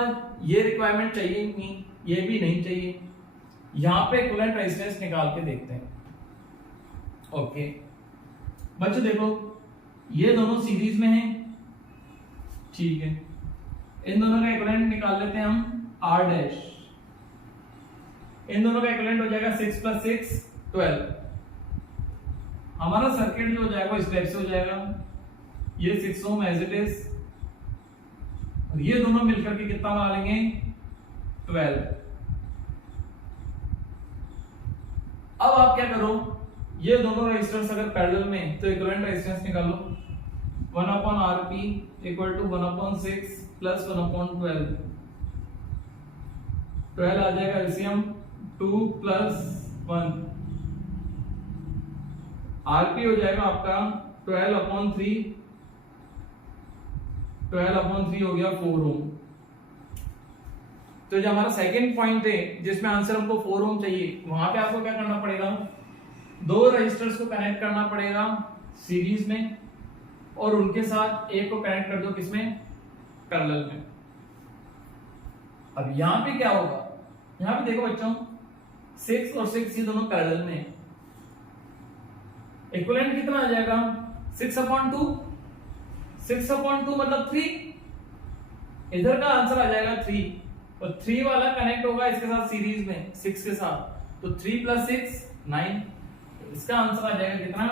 ये रिक्वायरमेंट चाहिए नहीं, ये भी नहीं चाहिए। यहां पे इक्विवेलेंट रेजिस्टेंस निकाल के देखते हैं। ओके बच्चों देखो, ये दोनों सीरीज में हैं, ठीक है। इन दोनों का इक्विवेलेंट निकाल लेते हैं हम R'। इन दोनों का इक्विवेलेंट हो जाएगा 6 + 6 12। हमारा सर्किट जो हो जाएगा इस टाइप से हो जाएगा, ये 6 ओम एज इट इज, और ये दोनों मिलकर के कितना बना लेंगे 12। अब आप क्या करो, ये दोनों रेजिस्टेंस अगर पैरेलल में तो इक्विवेलेंट रेजिस्टेंस निकालो। 1/Rp = 1/6 + 1/12। 12 आ जाएगा एलसीएम 2 + 1। Rp हो जाएगा आपका 12/3, 12/3 हो गया 4 ओम। तो जो हमारा सेकंड पॉइंट है जिसमें आंसर हमको 4 ओम चाहिए, वहां पे आपको क्या करना पड़ेगा, 2 रजिस्टर्स को कनेक्ट करना पड़ेगा सीरीज में और उनके साथ एक को कनेक्ट कर दो किसमें, पैरेलल में। अब यहां पे क्या होगा, यहां पे देखो बच्चों 6 और 6 ये दोनों पैरेलल में है। इक्विवेलेंट कितना आ जाएगा 6/2, 6/2 मतलब 3। इधर का आंसर आ जाएगा 3 और 3 वाला कनेक्ट होगा इसके साथ सीरीज में 6 के साथ, तो 3 + 6 9। इसका आंसर आ जाएगा कितना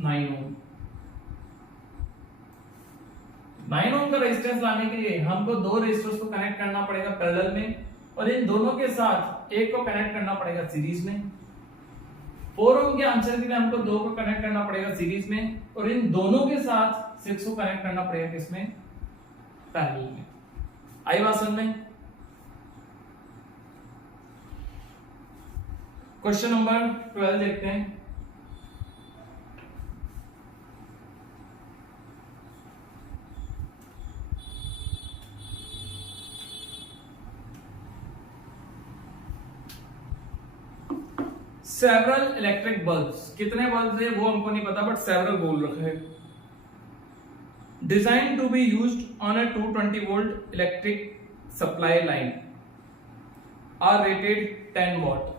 9 ओम। 9 ओम का रेजिस्टेंस लाने के लिए हमको 2 रेजिस्टर्स को कनेक्ट करना पड़ेगा पैरेलल में और इन दोनों के साथ एक को कनेक्ट करना पड़ेगा सीरीज में। 4 ओम के आंसर के लिए हमको 2 को कनेक्ट करना पड़ेगा सीरीज में और इन दोनों के साथ 6 को कनेक्ट करना पड़ेगा किसमें, पैरेलल में। आई बात समझ में। क्वेश्चन नंबर 12 देखते हैं। सेवरल इलेक्ट्रिक बल्ब्स, कितने बल्ब है वो हमको नहीं पता बट सेवरल बोल रखा है। Design to be used on a 220 volt electric supply line are rated 10 watt.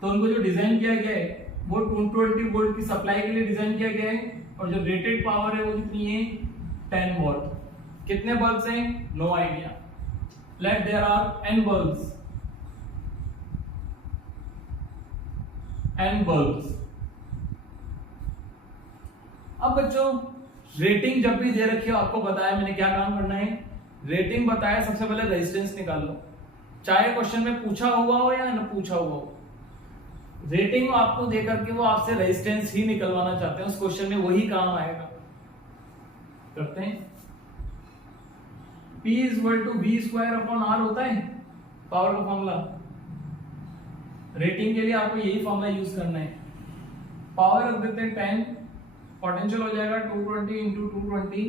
तो उनको जो डिजाइन किया गया है वो 220 वोल्ट की सप्लाई के लिए डिजाइन किया गया है और जो रेटेड पावर है वो कितनी है 10 वॉट। कितने बल्ब्स हैं? No idea. Let there are n bulbs, n bulbs. अब बच्चों रेटिंग जब भी दे रखी हो आपको बताया मैंने क्या काम करना है, रेटिंग बताया, सबसे पहले रेजिस्टेंस निकालो, चाहे क्वेश्चन में पूछा हुआ हो या न पूछा हुआ हो। रेटिंग आपको दे करके वो आपसे रेजिस्टेंस ही निकलवाना चाहते हैं, उस क्वेश्चन में वही काम आएगा। करते हैं। P equal to V square upon R होता है पावर का फॉर्मूला। रेटिंग के लिए आपको यही फॉर्मूला यूज करना है। पावर रख देते हैं 10, पोटेंशियल हो जाएगा 220 इंटू 220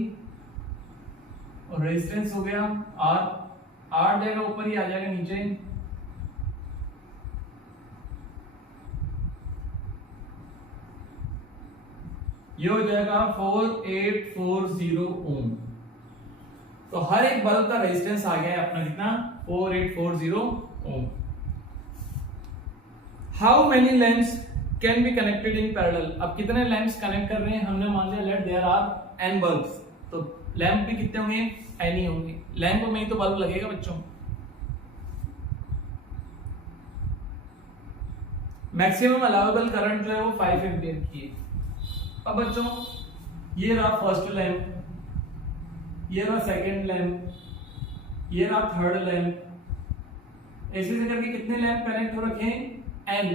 और रेजिस्टेंस हो गया R जाएगा ऊपर ही आ जाएगा नीचे। ये हो जाएगा 4840 ओम। तो हर एक बल्ब का रेजिस्टेंस आ गया है अपना कितना? 4840 ohm. How many lamps can be connected in parallel? अब कितने लैंप्स कनेक्ट कर रहे हैं? हमने मान लिया let there are n bulbs, तो लैंप भी कितने होंगे? n ही होंगे। लैंप में ही तो बल्ब लगेगा बच्चों। मैक्सिमम अलाउएबल करंट जो है वो 5 एम्पियर की है। अब बच्चों ये रहा फर्स्ट लैंप, ये रहा सेकंड लैंप, ये रहा थर्ड लैंप, ऐसे से करके कितने लैंप कनेक्ट हो रखे हैं? n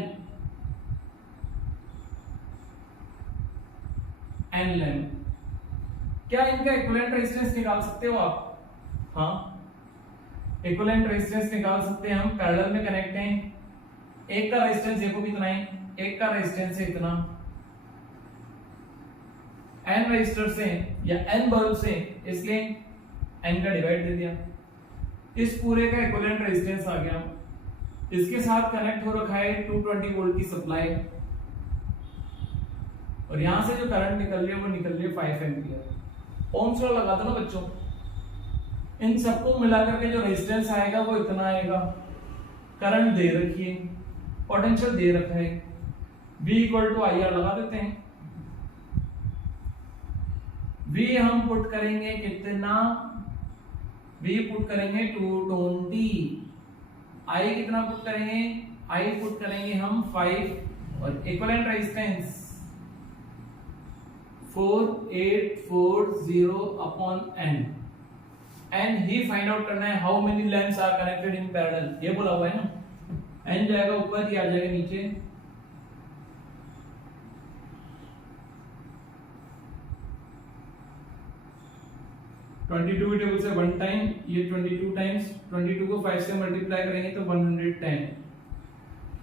lamp. क्या इनका इक्विवेलेंट रेजिस्टेंस निकाल सकते हो आप? हाँ, इक्विवेलेंट रेजिस्टेंस निकाल सकते हैं हम। पैरेलल में कनेक्ट हैं, एक का रेजिस्टेंस देखो कितना है, एक का रेजिस्टेंस है इतना, n रजिस्टर से या n बल्ब से, इसलिए n का डिवाइड दे दिया। इस पूरे का इक्विवेलेंट रेजिस्टेंस आ गया। इसके साथ कनेक्ट हो रखा है 220 वोल्ट की सप्लाई और यहां से जो करंट निकल रही है वो निकल रही है 5 एम्पियर। ओम्स लॉ लगा दो ना बच्चों। इन सबको मिलाकर के जो रेजिस्टेंस आएगा वो इतना आएगा। करंट दे रखी है, पोटेंशियल दे रखा है, V इक्वल टू IR लगा देते हैं। V हम पुट करेंगे कितना? V पुट करेंगे 220। I कितना पुट करेंगे? I पुट करेंगे हम 5 और equivalent resistance 4840 upon n। n ही फाइंड आउट करना है। How many lamps are connected in parallel, ये बोला हुआ है ना। n जाएगा ऊपर, ये आ जाएगा नीचे। (22) टेबल से 1 टाइम, ये 22 टाइम्स, 22 को 5 से मल्टीप्लाई करेंगे तो 110।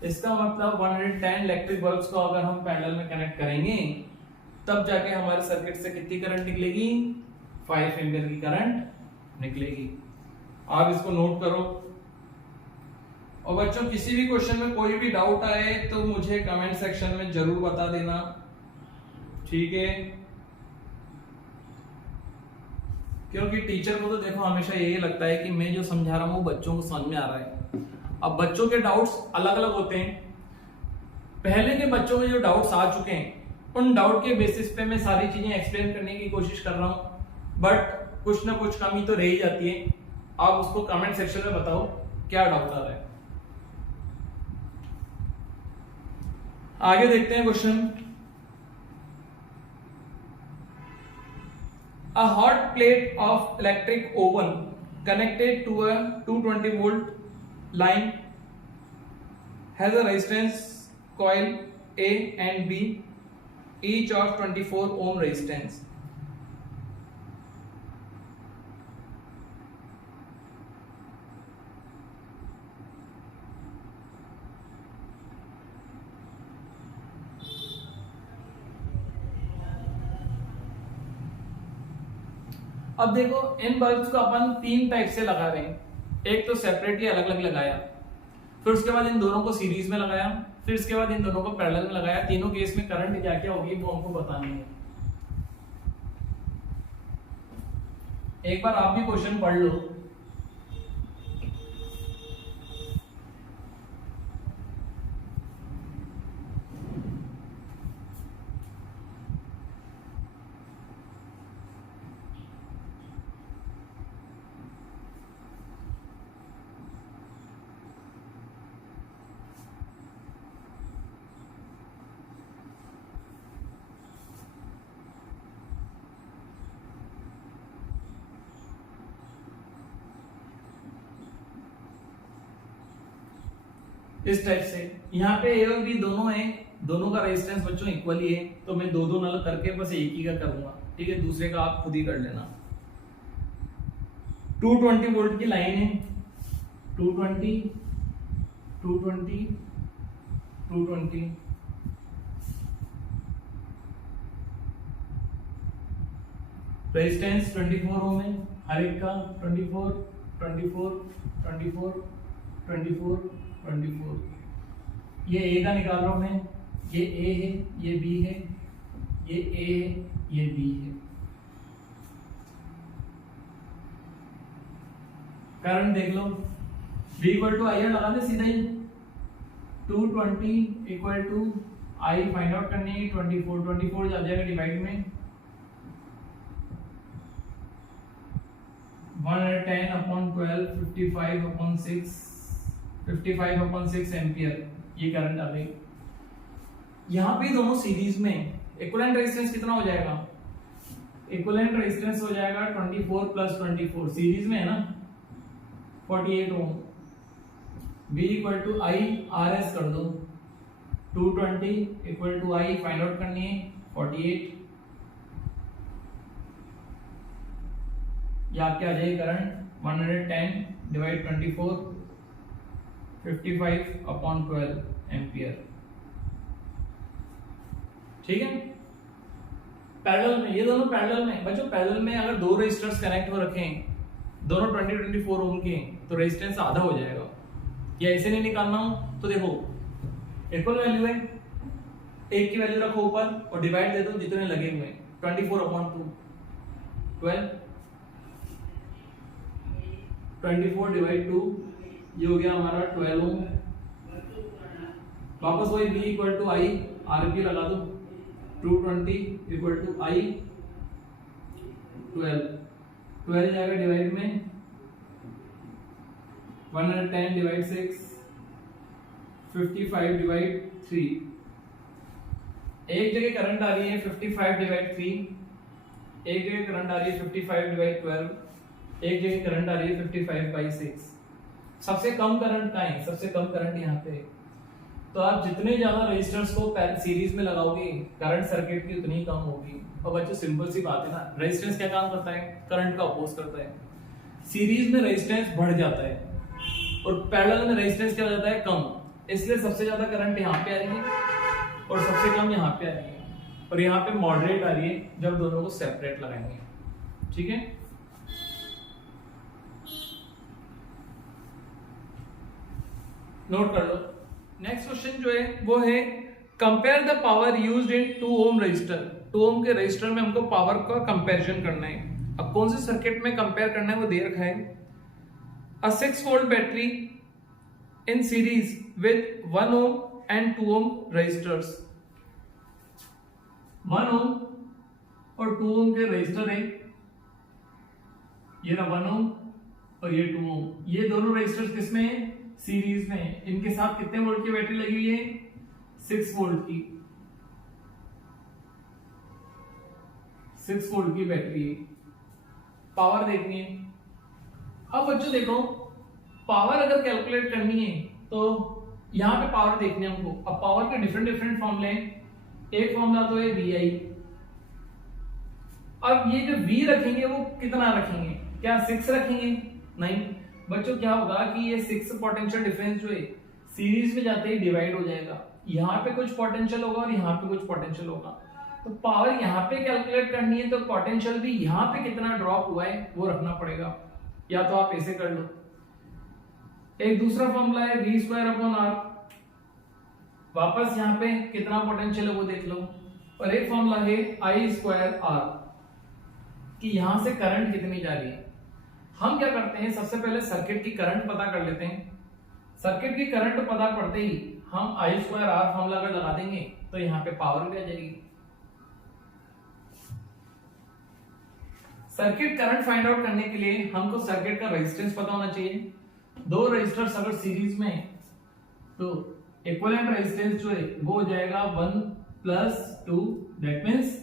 इसका मतलब 110 इलेक्ट्रिक बल्ब्स को अगर हम पैरेलल में कनेक्ट करेंगे तब जाके हमारे सर्किट से कितनी करंट निकलेगी? 5 एम्पियर की करंट निकलेगी। आप इसको नोट करो। और बच्चों किसी भी क्वेश्चन में कोई भी डाउट आए तो मुझे कमेंट सेक्शन में जरूर बता देना, ठीक है? क्योंकि टीचर को तो देखो हमेशा यही लगता है कि मैं जो समझा रहा हूँ बच्चों को समझ में आ रहा है। अब बच्चों के डाउट्स अलग अलग होते हैं। पहले के बच्चों के जो डाउट्स आ चुके हैं उन डाउट के बेसिस पे मैं सारी चीजें एक्सप्लेन करने की कोशिश कर रहा हूँ, बट कुछ ना कुछ कमी तो रह ही जाती है। आप उसको कमेंट सेक्शन में बताओ क्या डाउट आ रहा है। आगे देखते हैं question. A hot plate of electric oven connected to a 220 volt line has a resistance coil A and B each of 24 ohm resistance. अब देखो इन बल्ब्स को अपन 3 टाइप से लगा रहे हैं। एक तो सेपरेटली अलग अलग लगाया, फिर उसके बाद इन दोनों को सीरीज में लगाया, फिर इसके बाद इन दोनों को पैरेलल में लगाया। तीनों केस में करंट क्या क्या होगी वो हमको बतानी है। एक बार आप भी क्वेश्चन पढ़ लो। इस टाइप से। यहाँ पे ए और बी दोनों है, दोनों का रेजिस्टेंस बच्चों इक्वल ही है, तो मैं दो दो नल करके बस एक ही का करूंगा, ठीक है, दूसरे का आप खुद ही कर लेना। 220 वोल्ट की लाइन है, 220 220 220 रेजिस्टेंस 24 ओम है हर एक का, 24 24 24 24 24। ये ए का निकाल रहा हूं मैं, ये ए है, ये बी है, ये ए है, ये बी है। करंट देख लो, V इक्वल टू आई लगा दे सीधा ही, 220 equal to I find out करनी है, 24 जा जाएगा डिवाइड में, 110 अपॉन 12 55 अपॉन 6 55 अपॉन 6 एम्पियर ये करंट आ गई। यहाँ पे दोनों सीरीज में इक्विवेलेंट रेजिस्टेंस कितना हो जाएगा, इक्विवेलेंट रेजिस्टेंस हो जाएगा 24 प्लस 24, सीरीज में है ना 48 ohm. V equal to I R S कर दो, 220 equal to I find out करनी है 48, ये आपके आ जाएगी करंट 110 डिवाइड 24 55 अपॉन 12 एम्पियर, ठीक है। पैरेलल में, ये दोनों पैरेलल में बच्चों, पैरेलल में अगर दो रेजिस्टर्स कनेक्ट हो रखे हैं, दोनों 20-24 ओम के, तो रेजिस्टेंस आधा हो जाएगा। या ऐसे नहीं निकालना हो तो देखो इक्वल वैल्यू है, एक की वैल्यू रखो ऊपर और डिवाइड दे दो जितने लगे हुए, 24 अपॉन 2 12, 24 डिवाइड 2 ये हो गया हमारा 12 ओम। वापस वही V equal to I R P लगा दो, 220 इक्वल टू आई 12 जाएगा डिवाइड में, 110 डिवाइड 6 55 डिवाइड 3। एक जगह करंट आ रही है 55 डिवाइड 3, एक जगह करंट आ रही है 55 डिवाइड 12, एक जगह करंट आ रही है 55 बाई 6। सबसे कम करंट कहाँ है, सबसे कम करंट यहाँ पे है। तो आप जितने ज्यादा रेजिस्टर्स को सीरीज में लगाओगे करंट सर्किट की उतनी कम होगी। और बच्चों सिंपल सी बात है ना, रेजिस्टेंस क्या काम करता है, करंट का अपोज करता है। सीरीज में रेजिस्टेंस बढ़ जाता है और पैरेलल में रेजिस्टेंस क्या हो जाता है, कम। इसलिए सबसे ज्यादा करंट यहाँ पे आ रही है और सबसे कम यहाँ पे आ रही है, और यहाँ पे मॉडरेट आ रही है जब दोनों को सेपरेट लगाएंगे, ठीक है। नोट कर लो। नेक्स्ट क्वेश्चन जो है वो है compare the power used in 2 ohm resistor. 2 ohm के रजिस्टर में हमको पावर का कंपैरिजन करना है। अब कौन से सर्किट में कंपेयर करना है वो दे रखा है। A 6 volt battery in series with 1 ohm and 2 ohm resistors. 1 ohm और 2 ओम के रजिस्टर है, ये रहा 1 ओम और ये 2 ओम। ये दोनों रजिस्टर्स किसमें है, सीरीज में। इनके साथ कितने वोल्ट की बैटरी लगी हुई है, 6 वोल्ट की, 6 वोल्ट की बैटरी है। पावर देखनी है। अब बच्चों देखो, पावर अगर कैलकुलेट करनी है तो यहां पे पावर देखनी है हमको। अब पावर के डिफरेंट डिफरेंट फॉर्मूले हैं। एक फॉर्मूला तो है VI। अब ये जो V रखेंगे वो कितना रखेंगे, क्या 6 रखेंगे, नहीं बच्चों। क्या होगा कि ये 6 पोटेंशियल डिफरेंस जो है सीरीज में जाते ही डिवाइड हो जाएगा। यहाँ पे कुछ पोटेंशियल होगा और यहाँ पे कुछ पोटेंशियल होगा। तो पावर यहाँ पे कैलकुलेट करनी है तो पोटेंशियल भी यहाँ पे कितना ड्रॉप हुआ है वो रखना पड़ेगा। या तो आप ऐसे कर लो। एक दूसरा फॉर्मूला है V स्क्वायर अपॉन R। वापस यहाँ पे कितना पोटेंशियल है वो देख लो। और एक फॉर्मूला है I स्क्वायर R कि यहां से करंट कितनी जा रही है। हम क्या करते हैं, सबसे पहले सर्किट की करंट पता कर लेते हैं। सर्किट की करंट पता पड़ते ही हम I स्क्वायर R फॉर्मूला अगर लगा देंगे तो यहाँ पे पावर भी आ जाएगी। सर्किट करंट फाइंड आउट करने के लिए हमको सर्किट का रेजिस्टेंस पता होना चाहिए। दो रेजिस्टर्स अगर सीरीज में तो इक्विवेलेंट रेजिस्टेंस जो है वो हो जाएगा 1 + 2 दैट मींस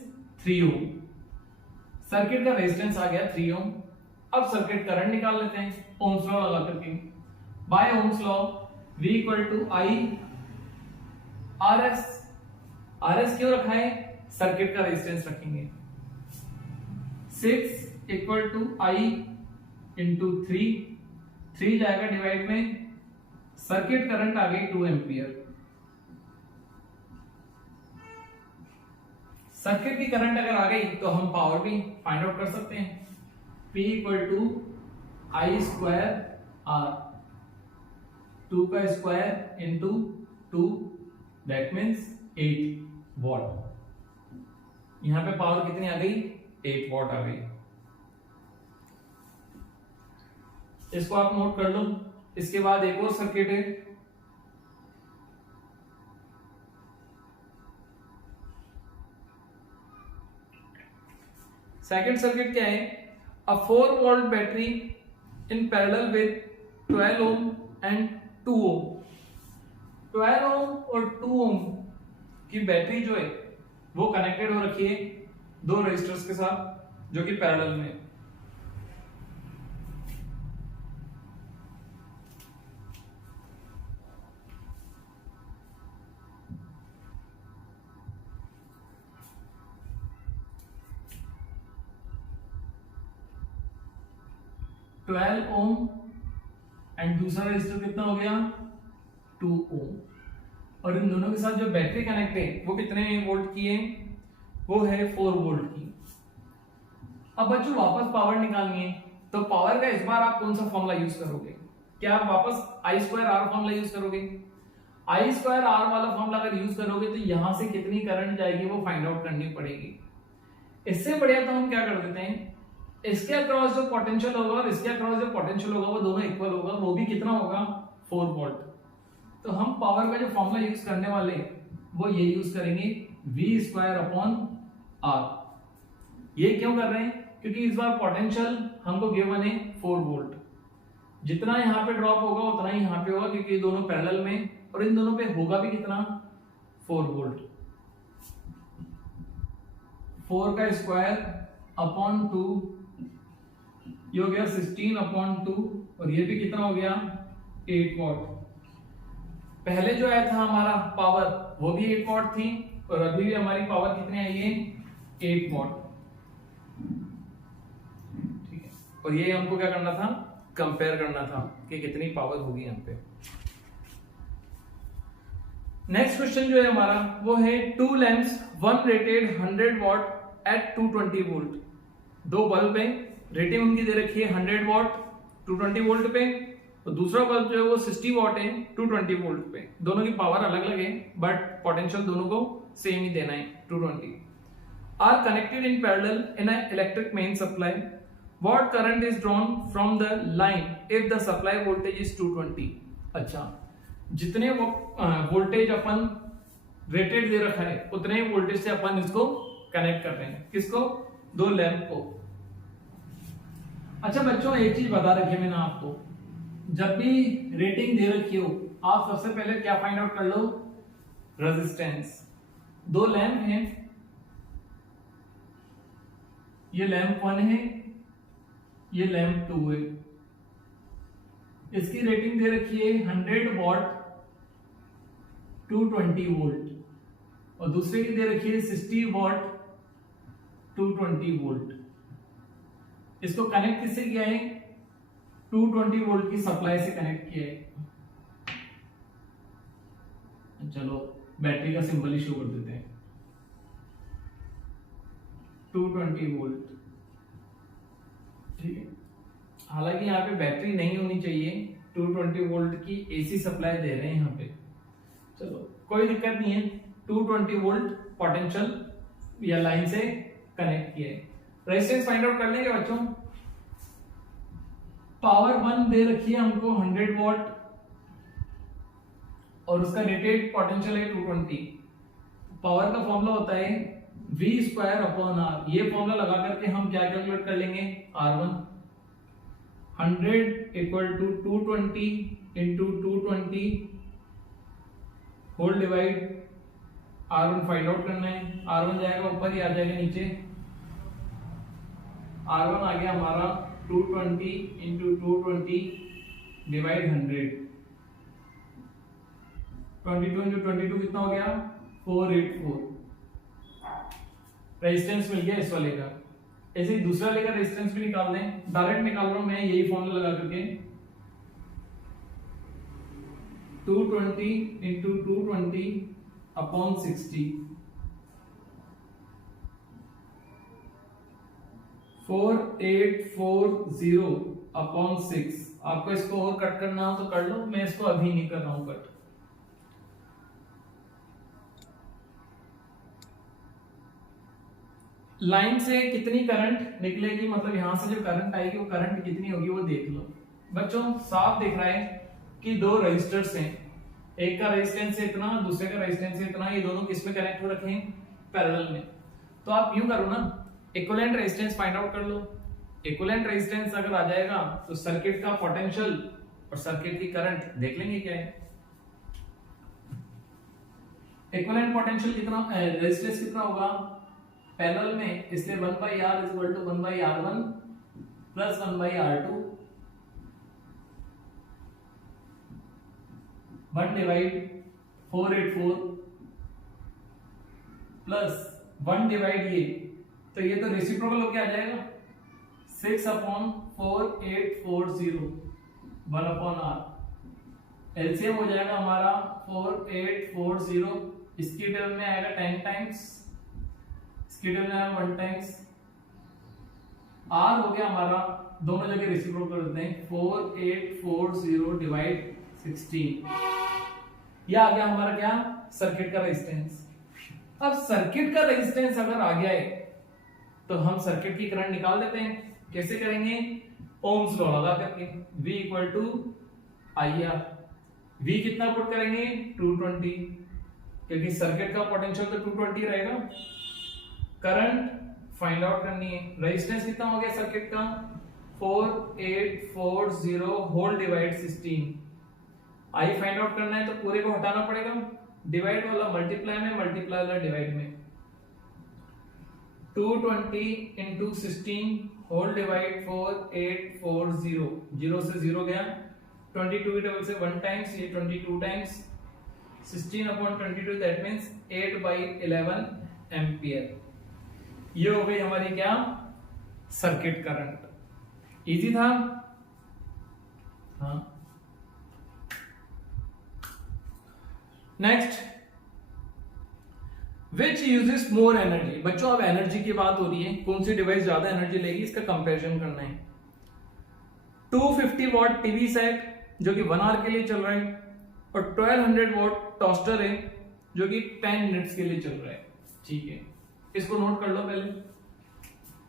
3 ओम। सर्किट का रेजिस्टेंस आ गया 3 ओम। अब सर्किट करंट निकाल लेते हैं ओम्स लॉ लगा करके। By Ohm's law V equal to I R S. R S क्यों रखा है, सर्किट का रेजिस्टेंस रखेंगे। 6 इक्वल टू आई इंटू 3 जाएगा डिवाइड में, सर्किट करंट आ गई 2 एम्पियर। सर्किट की करंट अगर आ गई तो हम पावर भी फाइंड आउट कर सकते हैं। P equal to I square R, 2 का square into 2 that means 8 watt. यहां पे पावर कितनी आ गई, 8 वॉट आ गई। इसको आप नोट कर लो। इसके बाद एक और सर्किट है, सेकंड सर्किट क्या है, अ 4 volt battery in parallel with 12 Om and 2 ओम। 12 ओम और 2 ओम की बैटरी जो है वो कनेक्टेड हो रखी है 2 रेजिस्टर्स के साथ जो कि पैरेलल में। ट्वेल्व ओम एंड दूसरा रेजिस्टर कितना हो गया, 2 ओम। और इन दोनों के साथ जो बैटरी कनेक्ट है वो कितने वोल्ट की है, वो है 4 वोल्ट की। अब बच्चों वापस पावर निकालनी है, तो पावर का इस बार आप कौन सा फॉर्मूला यूज करोगे, क्या आप वापस आई स्क्वायर आर फॉर्मूला यूज करोगे। आई स्क्वायर आर वाला फॉर्मूला अगर यूज करोगे तो यहां से कितनी करंट जाएगी वो फाइंड आउट करनी पड़ेगी। इससे बढ़िया तो हम क्या कर देते हैं, इसके अक्रॉस जो पोटेंशियल होगा और इसके अक्रॉस जो पोटेंशियल होगा वो दोनों इक्वल होगा, वो भी कितना होगा, 4 वोल्ट। तो हम पावर का जो फॉर्मूला यूज करने वाले वो ये यूज करेंगे, V स्क्वायर अपॉन आर। ये क्यों कर रहे हैं, क्योंकि इस बार पोटेंशियल हमको गिवन है 4 वोल्ट। जितना यहाँ पे ड्रॉप होगा उतना ही यहाँ पे होगा, क्योंकि दोनों पैरेलल में, और इन दोनों पे होगा भी कितना, 4 वोल्ट। 4 का स्क्वायर अपॉन 2, ये हो गया 16 अपॉन 2, और ये भी कितना हो गया, 8 वॉट। पहले जो आया था हमारा पावर वो भी 8 वॉट थी, और अभी भी हमारी पावर कितनी आई है, 8 वॉट। ठीक है, और ये हमको क्या करना था, कंपेयर करना था कि कितनी पावर होगी यहाँ पे। नेक्स्ट क्वेश्चन जो है हमारा वो है 2 lamps, one rated 100 watt at 220 volt. 2 bulb है, रेटिंग उनकी दे रखी है 100 वॉट 220 वोल्ट पे, और दूसरा बल्ब जो है वो 60 वॉट है 220 वोल्ट पे। दोनों की पावर अलग अलग है बट पोटेंशियल दोनों को सेम ही देना है 220। Are connected in parallel in a electric main supply, what current is drawn from the line if the supply voltage is 220। अच्छा, जितने वोल्टेज अपन रेटेड दे रखा है उतने ही वोल्टेज से अपन इसको कनेक्ट कर रहे हैं, किसको, 2 लैंप को। अच्छा बच्चों, एक चीज बता रखी है मैंने आपको, जब भी रेटिंग दे रखी हो आप सबसे पहले क्या फाइंड आउट कर लो, रेजिस्टेंस। 2 लैंप हैं, ये लैंप 1 है, ये लैंप 2 है। इसकी रेटिंग दे रखी है 100 वॉट 220 वोल्ट, और दूसरे की दे रखी है 60 वॉट 220 वोल्ट। इसको कनेक्ट किससे किया है, 220 वोल्ट की सप्लाई से कनेक्ट किया है। चलो बैटरी का सिंबल ही शो कर देते हैं, 220 वोल्ट। ठीक है, हालांकि यहाँ पे बैटरी नहीं होनी चाहिए, 220 वोल्ट की एसी सप्लाई दे रहे हैं यहाँ पे। चलो कोई दिक्कत नहीं है, 220 वोल्ट पोटेंशियल या लाइन से कनेक्ट किया है। रेजिस्टेंस फाइंड आउट कर लेंगे बच्चों। पावर 1 दे रखी है हमको 100 वॉट, और उसका रेटेड पोटेंशियल है 220। पावर का फॉर्मूला होता है V स्क्वायर अपॉन आर। ये फॉर्मूला लगा करके हम क्या कैलकुलेट कर लेंगे, R1 100 equal to 220 into 220 whole divide R1 find out करना है। R1 जाएगा ऊपर, ही आ जाएगा नीचे। R1 आ गया हमारा 220 इंटू 220 डिवाइड 100, 22 इंटू 22 कितना हो गया 484 रेजिस्टेंस मिल गया इस वाले का। ऐसे ही दूसरा वाले का रेजिस्टेंस भी निकाल दें, डायरेक्ट निकाल रहा हूं मैं यही फॉर्मूला लगा करके 220 इंटू 220 अपॉन 60 4840 अपॉन 6। आपको इसको और कट करना हो तो कर लो, मैं इसको अभी नहीं कर रहा हूं कट। लाइन से कितनी करंट निकलेगी, मतलब यहां से जो करंट आएगी वो करंट कितनी होगी वो देख लो। बच्चों साफ दिख रहा है कि दो रेजिस्टर्स हैं, एक का रेजिस्टेंस है इतना, दूसरे का रेजिस्टेंस है इतना, ये दोनों किस में कनेक्ट हो रखे हैं पैरेलल में। तो आप यूं करो ना, इक्विवेलेंट रेजिस्टेंस फाइंड आउट कर लो। इक्विवेलेंट रेजिस्टेंस अगर आ जाएगा तो सर्किट का पोटेंशियल और सर्किट की करंट देख लेंगे क्या है। इक्विवेलेंट पोटेंशियल कितना, रेजिस्टेंस कितना होगा पैरेलल में, इसलिए 1/R = 1/R1 plus 1/R2 1 divide 484 plus 1 divide ये, तो ये तो रेसिप्रोकल होके आ जाएगा 6/4840 1/R। एलसीएम हो जाएगा हमारा 4840, इसकी टर्म में आएगा 10 टाइम्स, इसकी टर्म में आएगा 1 टाइम्स। आर हो गया हमारा, दोनों जगह रेसिप्रोकल करते हैं 4840 डिवाइड 16, यह आ गया हमारा क्या सर्किट का रेजिस्टेंस। अब सर्किट का रेजिस्टेंस अगर आ गया है तो हम सर्किट की करंट निकाल देते हैं। कैसे करेंगे, ओम्स लॉ लगा करके, V = IR। V कितना पुट करेंगे 220, क्योंकि सर्किट का पोटेंशियल तो 220 रहेगा। करंट फाइंड आउट करनी है, रेजिस्टेंस कितना हो गया सर्किट का 4840 whole divide 16। I find out करना है तो पूरे को हटाना पड़ेगा, डिवाइड वाला मल्टीप्लाई में, मल्टीप्लाई वाला डिवाइड में। 220 इंटू 16 होल डिवाइड 4840, 0 से 0 गया, 22 की टेबल से 1 टाइम्स, ये 22 टाइम्स 16/22, दैट मींस 8/11 एम्पियर। ये हो गई हमारी क्या सर्किट करंट। इजी था, हाँ। Next, which uses more energy. बच्चों अब एनर्जी की बात हो रही है, कौन सी डिवाइस ज्यादा एनर्जी लेगी इसका कंपैरिजन करना है। 250 वॉट टीवी सेट जो कि 1 आवर के लिए चल रहा है, और 1200 वॉट टोस्टर है जो कि 10 मिनट्स के लिए चल रहा है। ठीक है, इसको नोट कर लो।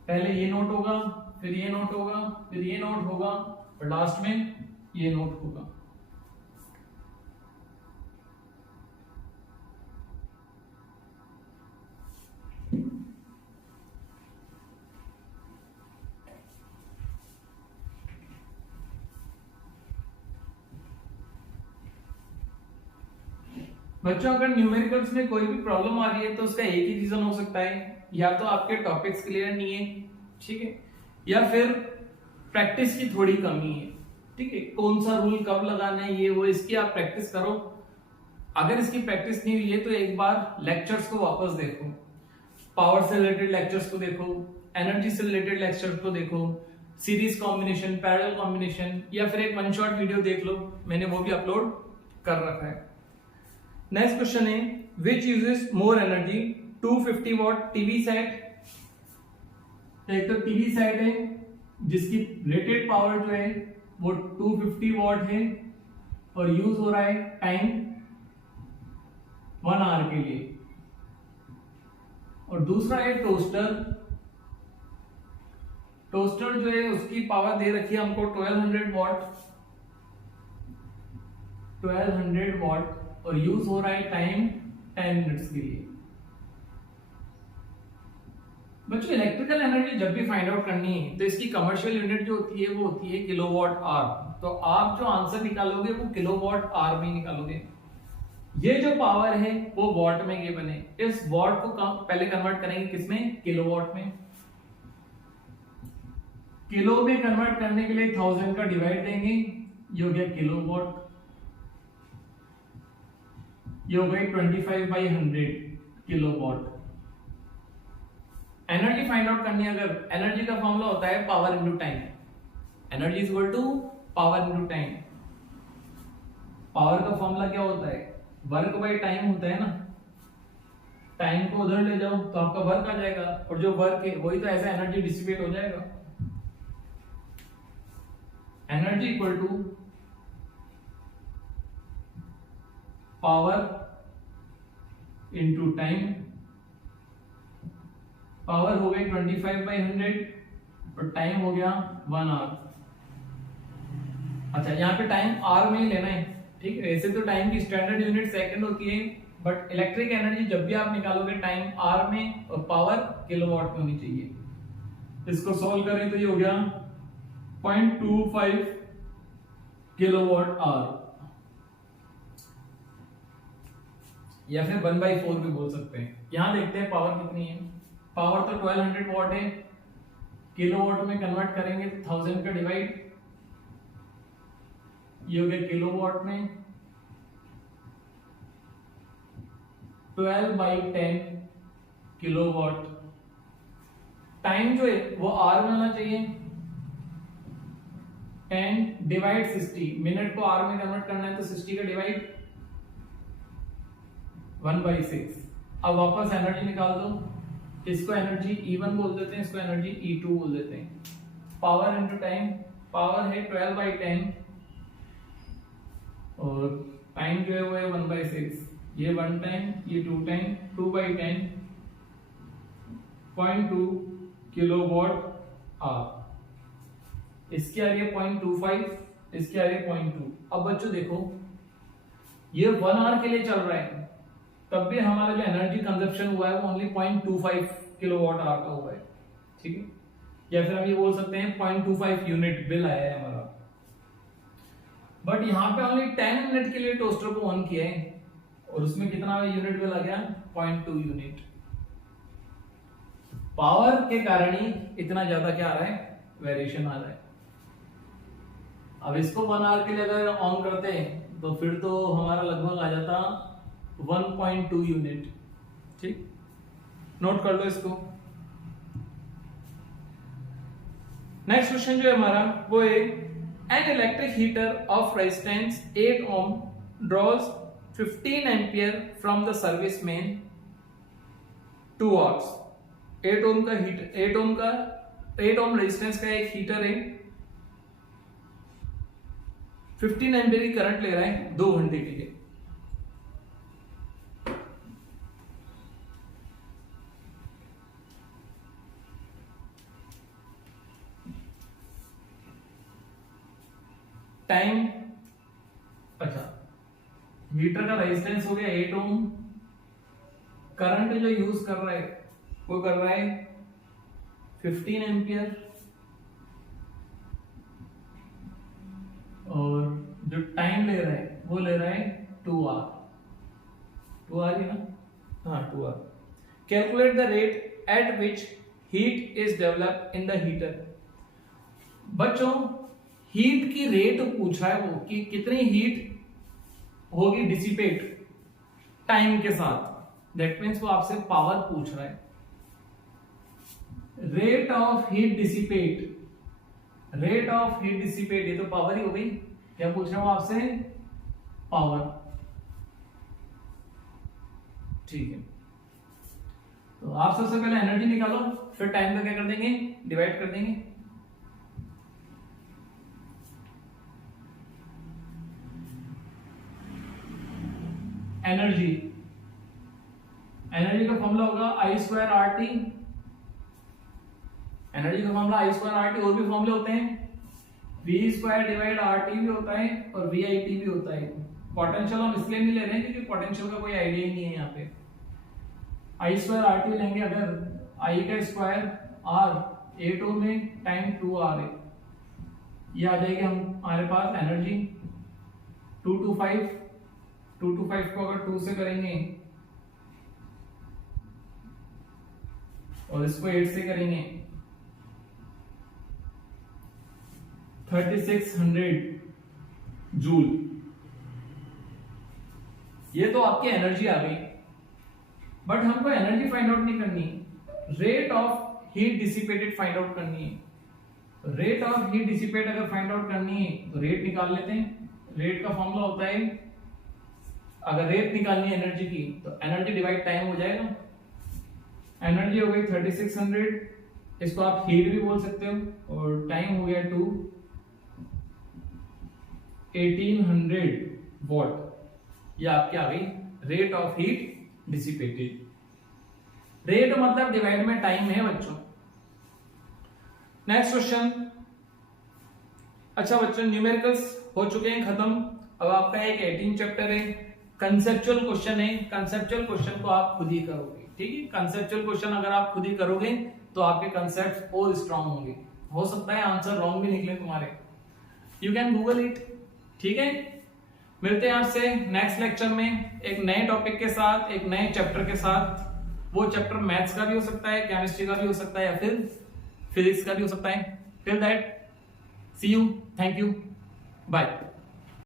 पहले ये नोट होगा, फिर ये नोट होगा, फिर ये नोट होगा, और लास्ट में ये नोट होगा। बच्चों अगर न्यूमेरिकल्स में कोई भी प्रॉब्लम आ रही है तो उसका एक ही रीजन हो सकता है, या तो आपके टॉपिक्स क्लियर नहीं है, ठीक है, या फिर प्रैक्टिस की थोड़ी कमी है। ठीक है, कौन सा रूल कब लगाना है ये वो इसकी आप प्रैक्टिस करो। अगर इसकी प्रैक्टिस नहीं हुई है तो एक बार लेक्चर्स को वापस देखो, पावर से रिलेटेड लेक्चर्स को देखो, एनर्जी से रिलेटेड लेक्चर्स को देखो, सीरीज कॉम्बिनेशन, पैरेलल कॉम्बिनेशन, या फिर एक वन शॉट वीडियो देख लो, मैंने वो भी अपलोड कर रखा है। नेक्स्ट क्वेश्चन है, which uses more energy, 250 what TV set. एक तो टीवी सेट है जिसकी रेटेड पावर जो है वो 250 वॉट है और यूज हो रहा है टाइम 1 आवर के लिए, और दूसरा है टोस्टर। टोस्टर जो है उसकी पावर दे रखी है हमको 1200 वॉट, 1200 वॉट, और यूज हो रहा है टाइम 10 मिनट्स के लिए। बच्चों इलेक्ट्रिकल एनर्जी जब भी फाइंड आउट करनी है तो इसकी कमर्शियल यूनिट जो होती है वो होती है किलोवाट आवर। तो आप जो आंसर निकालोगे वो किलोवाट आवर में निकालोगे। ये जो पावर है वो वॉट में गिवन है, इस वॉट को पहले कन्वर्ट करेंगे किसमें, किलोवाट में। किलो में कन्वर्ट करने के लिए 1000 का डिवाइड देंगे, ये हो गया किलोवाट। ये हो गई 25/100 किलोवाट। एनर्जी फाइंड आउट करनी है, अगर एनर्जी का फॉर्मूला होता है power into time. Energy is equal to power into time. Power का फॉर्मूला क्या होता है, वर्क बाय टाइम होता है ना। टाइम को उधर ले जाओ तो आपका वर्क आ जाएगा, और जो वर्क है वही तो ऐसा एनर्जी डिसिपेट हो जाएगा। Energy equal to power into time. Power हो गई 25/100 और टाइम हो गया 1 आवर। अच्छा, यहाँ पे टाइम आवर में ही लेना है, ठीक है। ऐसे तो टाइम की स्टैंडर्ड यूनिट सेकंड होती है, बट इलेक्ट्रिक एनर्जी जब भी आप निकालोगे टाइम आवर में और पावर किलोवाट में होनी चाहिए। इसको सॉल्व करें तो ये हो गया 0.25 किलोवाट आवर, या फिर 1/4 भी बोल सकते हैं। यहां देखते हैं पावर कितनी है। पावर तो 1200 वॉट है, किलोवाट में कन्वर्ट करेंगे 1000 का डिवाइड, ये हो गया किलोवाट में 12/10 किलोवाट। टाइम जो है वो आवर में होना चाहिए, 10 डिवाइड 60, मिनट को आवर में कन्वर्ट करना है तो 60 का डिवाइड 1/6। अब वापस एनर्जी निकाल दो, इसको एनर्जी E1 बोल देते हैं, इसको एनर्जी E2 बोल देते हैं। पावर इनटू टाइम, पावर है 12/10 और टाइम जो है वो है 1/6। ये 1 टाइम, ये 2 टाइम, 2/10 0.2 किलोवाट आवर। इसके आगे 0.25, इसके आगे 0.2। अब बच्चों देखो, ये 1 आवर के लिए चल रहा है, तब भी हमारा जो एनर्जी कंजप्शन हुआ है वो ओनली 0.25 किलोवाट आवर का हुआ है, ठीक है। या फिर हम ये बोल सकते हैं 0.25 यूनिट बिल आया है हमारा। बट यहाँ पे ओनली 10 मिनट के लिए टोस्टर को ऑन किया है और उसमें कितना यूनिट बिल आ गया, 0.2 यूनिट। पावर के कारण ही इतना ज्यादा क्या आ रहा है, वेरिएशन आ रहा है। अब इसको 1 आवर के लिए अगर ऑन करते हैं तो फिर तो हमारा लगभग आ जाता 1.2 यूनिट, ठीक। नोट कर लो इसको। नेक्स्ट क्वेश्चन जो है हमारा वो है, an electric heater of resistance 8 ohm draws 15 ampere from the service main 2 hours। 8 ohm का हीटर, 8 ohm रेजिस्टेंस का एक हीटर है, 15 एम्पियर की करंट ले रहा है 2 घंटे के लिए। टाइम, अच्छा, हीटर का रेजिस्टेंस हो गया 8 ओम, करंट जो यूज कर रहा है वो कर रहा है 15 एम्पियर, और जो टाइम ले रहा है वो ले रहा है 2 आवर। 2 आवर ही ना, हाँ 2 hour. Calculate the rate at which heat is developed in the heater. बच्चों, हीट की रेट पूछ रहा है वो कि कितनी हीट होगी डिसिपेट टाइम के साथ। दैट मीन्स वो आपसे पावर पूछ रहा है। Rate of heat dissipate, rate of heat dissipate, ये तो पावर ही हो गई। क्या पूछ रहा हूं आपसे, पावर, ठीक है। तो आप सबसे पहले एनर्जी निकालो, फिर टाइम का क्या कर देंगे, डिवाइड कर देंगे। एनर्जी, एनर्जी का फॉर्मूला होगा I² RT। एनर्जी का फॉर्मूला I² RT, और भी फॉर्मूले होते हैं, V² डिवाइड RT भी होता है और VIT भी होता है। पोटेंशियल हम इसलिए नहीं ले रहे हैं क्योंकि पोटेंशियल का कोई आइडिया ही नहीं है यहाँ पे। I² RT लेंगे, अगर I का स्क्वायर R 8 ओम में टाइम 2 आवर है, ये आ जाएगी हमारे पास एनर्जी 225। 225 को अगर 2 से करेंगे और इसको 8 से करेंगे 3600 जूल। ये तो आपकी एनर्जी आ गई, बट हमको एनर्जी फाइंड आउट नहीं करनी, rate of heat dissipated find out करनी है। रेट ऑफ हीट डिसिपेट अगर फाइंड आउट करनी है तो रेट निकाल लेते हैं। रेट का फॉर्मूला होता है, अगर रेट निकालनी है एनर्जी की तो एनर्जी डिवाइड टाइम हो जाएगा। एनर्जी हो गई 3600, इसको आप हीट भी बोल सकते हो, और टाइम हो गया 1800 वॉट। ये आपकी आ गई rate of heat dissipated. Rate मतलब डिवाइड में टाइम है बच्चों। Next question. अच्छा बच्चों, न्यूमेरिकल्स हो चुके हैं खत्म। अब आपका एक 18 चैप्टर है, कंसेप्चुअल क्वेश्चन है। कंसेप्चुअल क्वेश्चन को आप खुद ही करोगे, ठीक है। कंसेप्चुअल क्वेश्चन अगर आप खुद ही करोगे तो आपके कंसेप्ट और स्ट्रांग होंगे। हो सकता है आंसर रॉन्ग भी निकले तुम्हारे, यू कैन गूगल इट, ठीक है। मिलते हैं आपसे नेक्स्ट लेक्चर में एक नए टॉपिक के साथ, एक नए चैप्टर के साथ। वो चैप्टर मैथ्स का भी हो सकता है, केमिस्ट्री का भी हो सकता है, या फिर फिजिक्स का भी हो सकता है। Till that, see you, thank you, bye.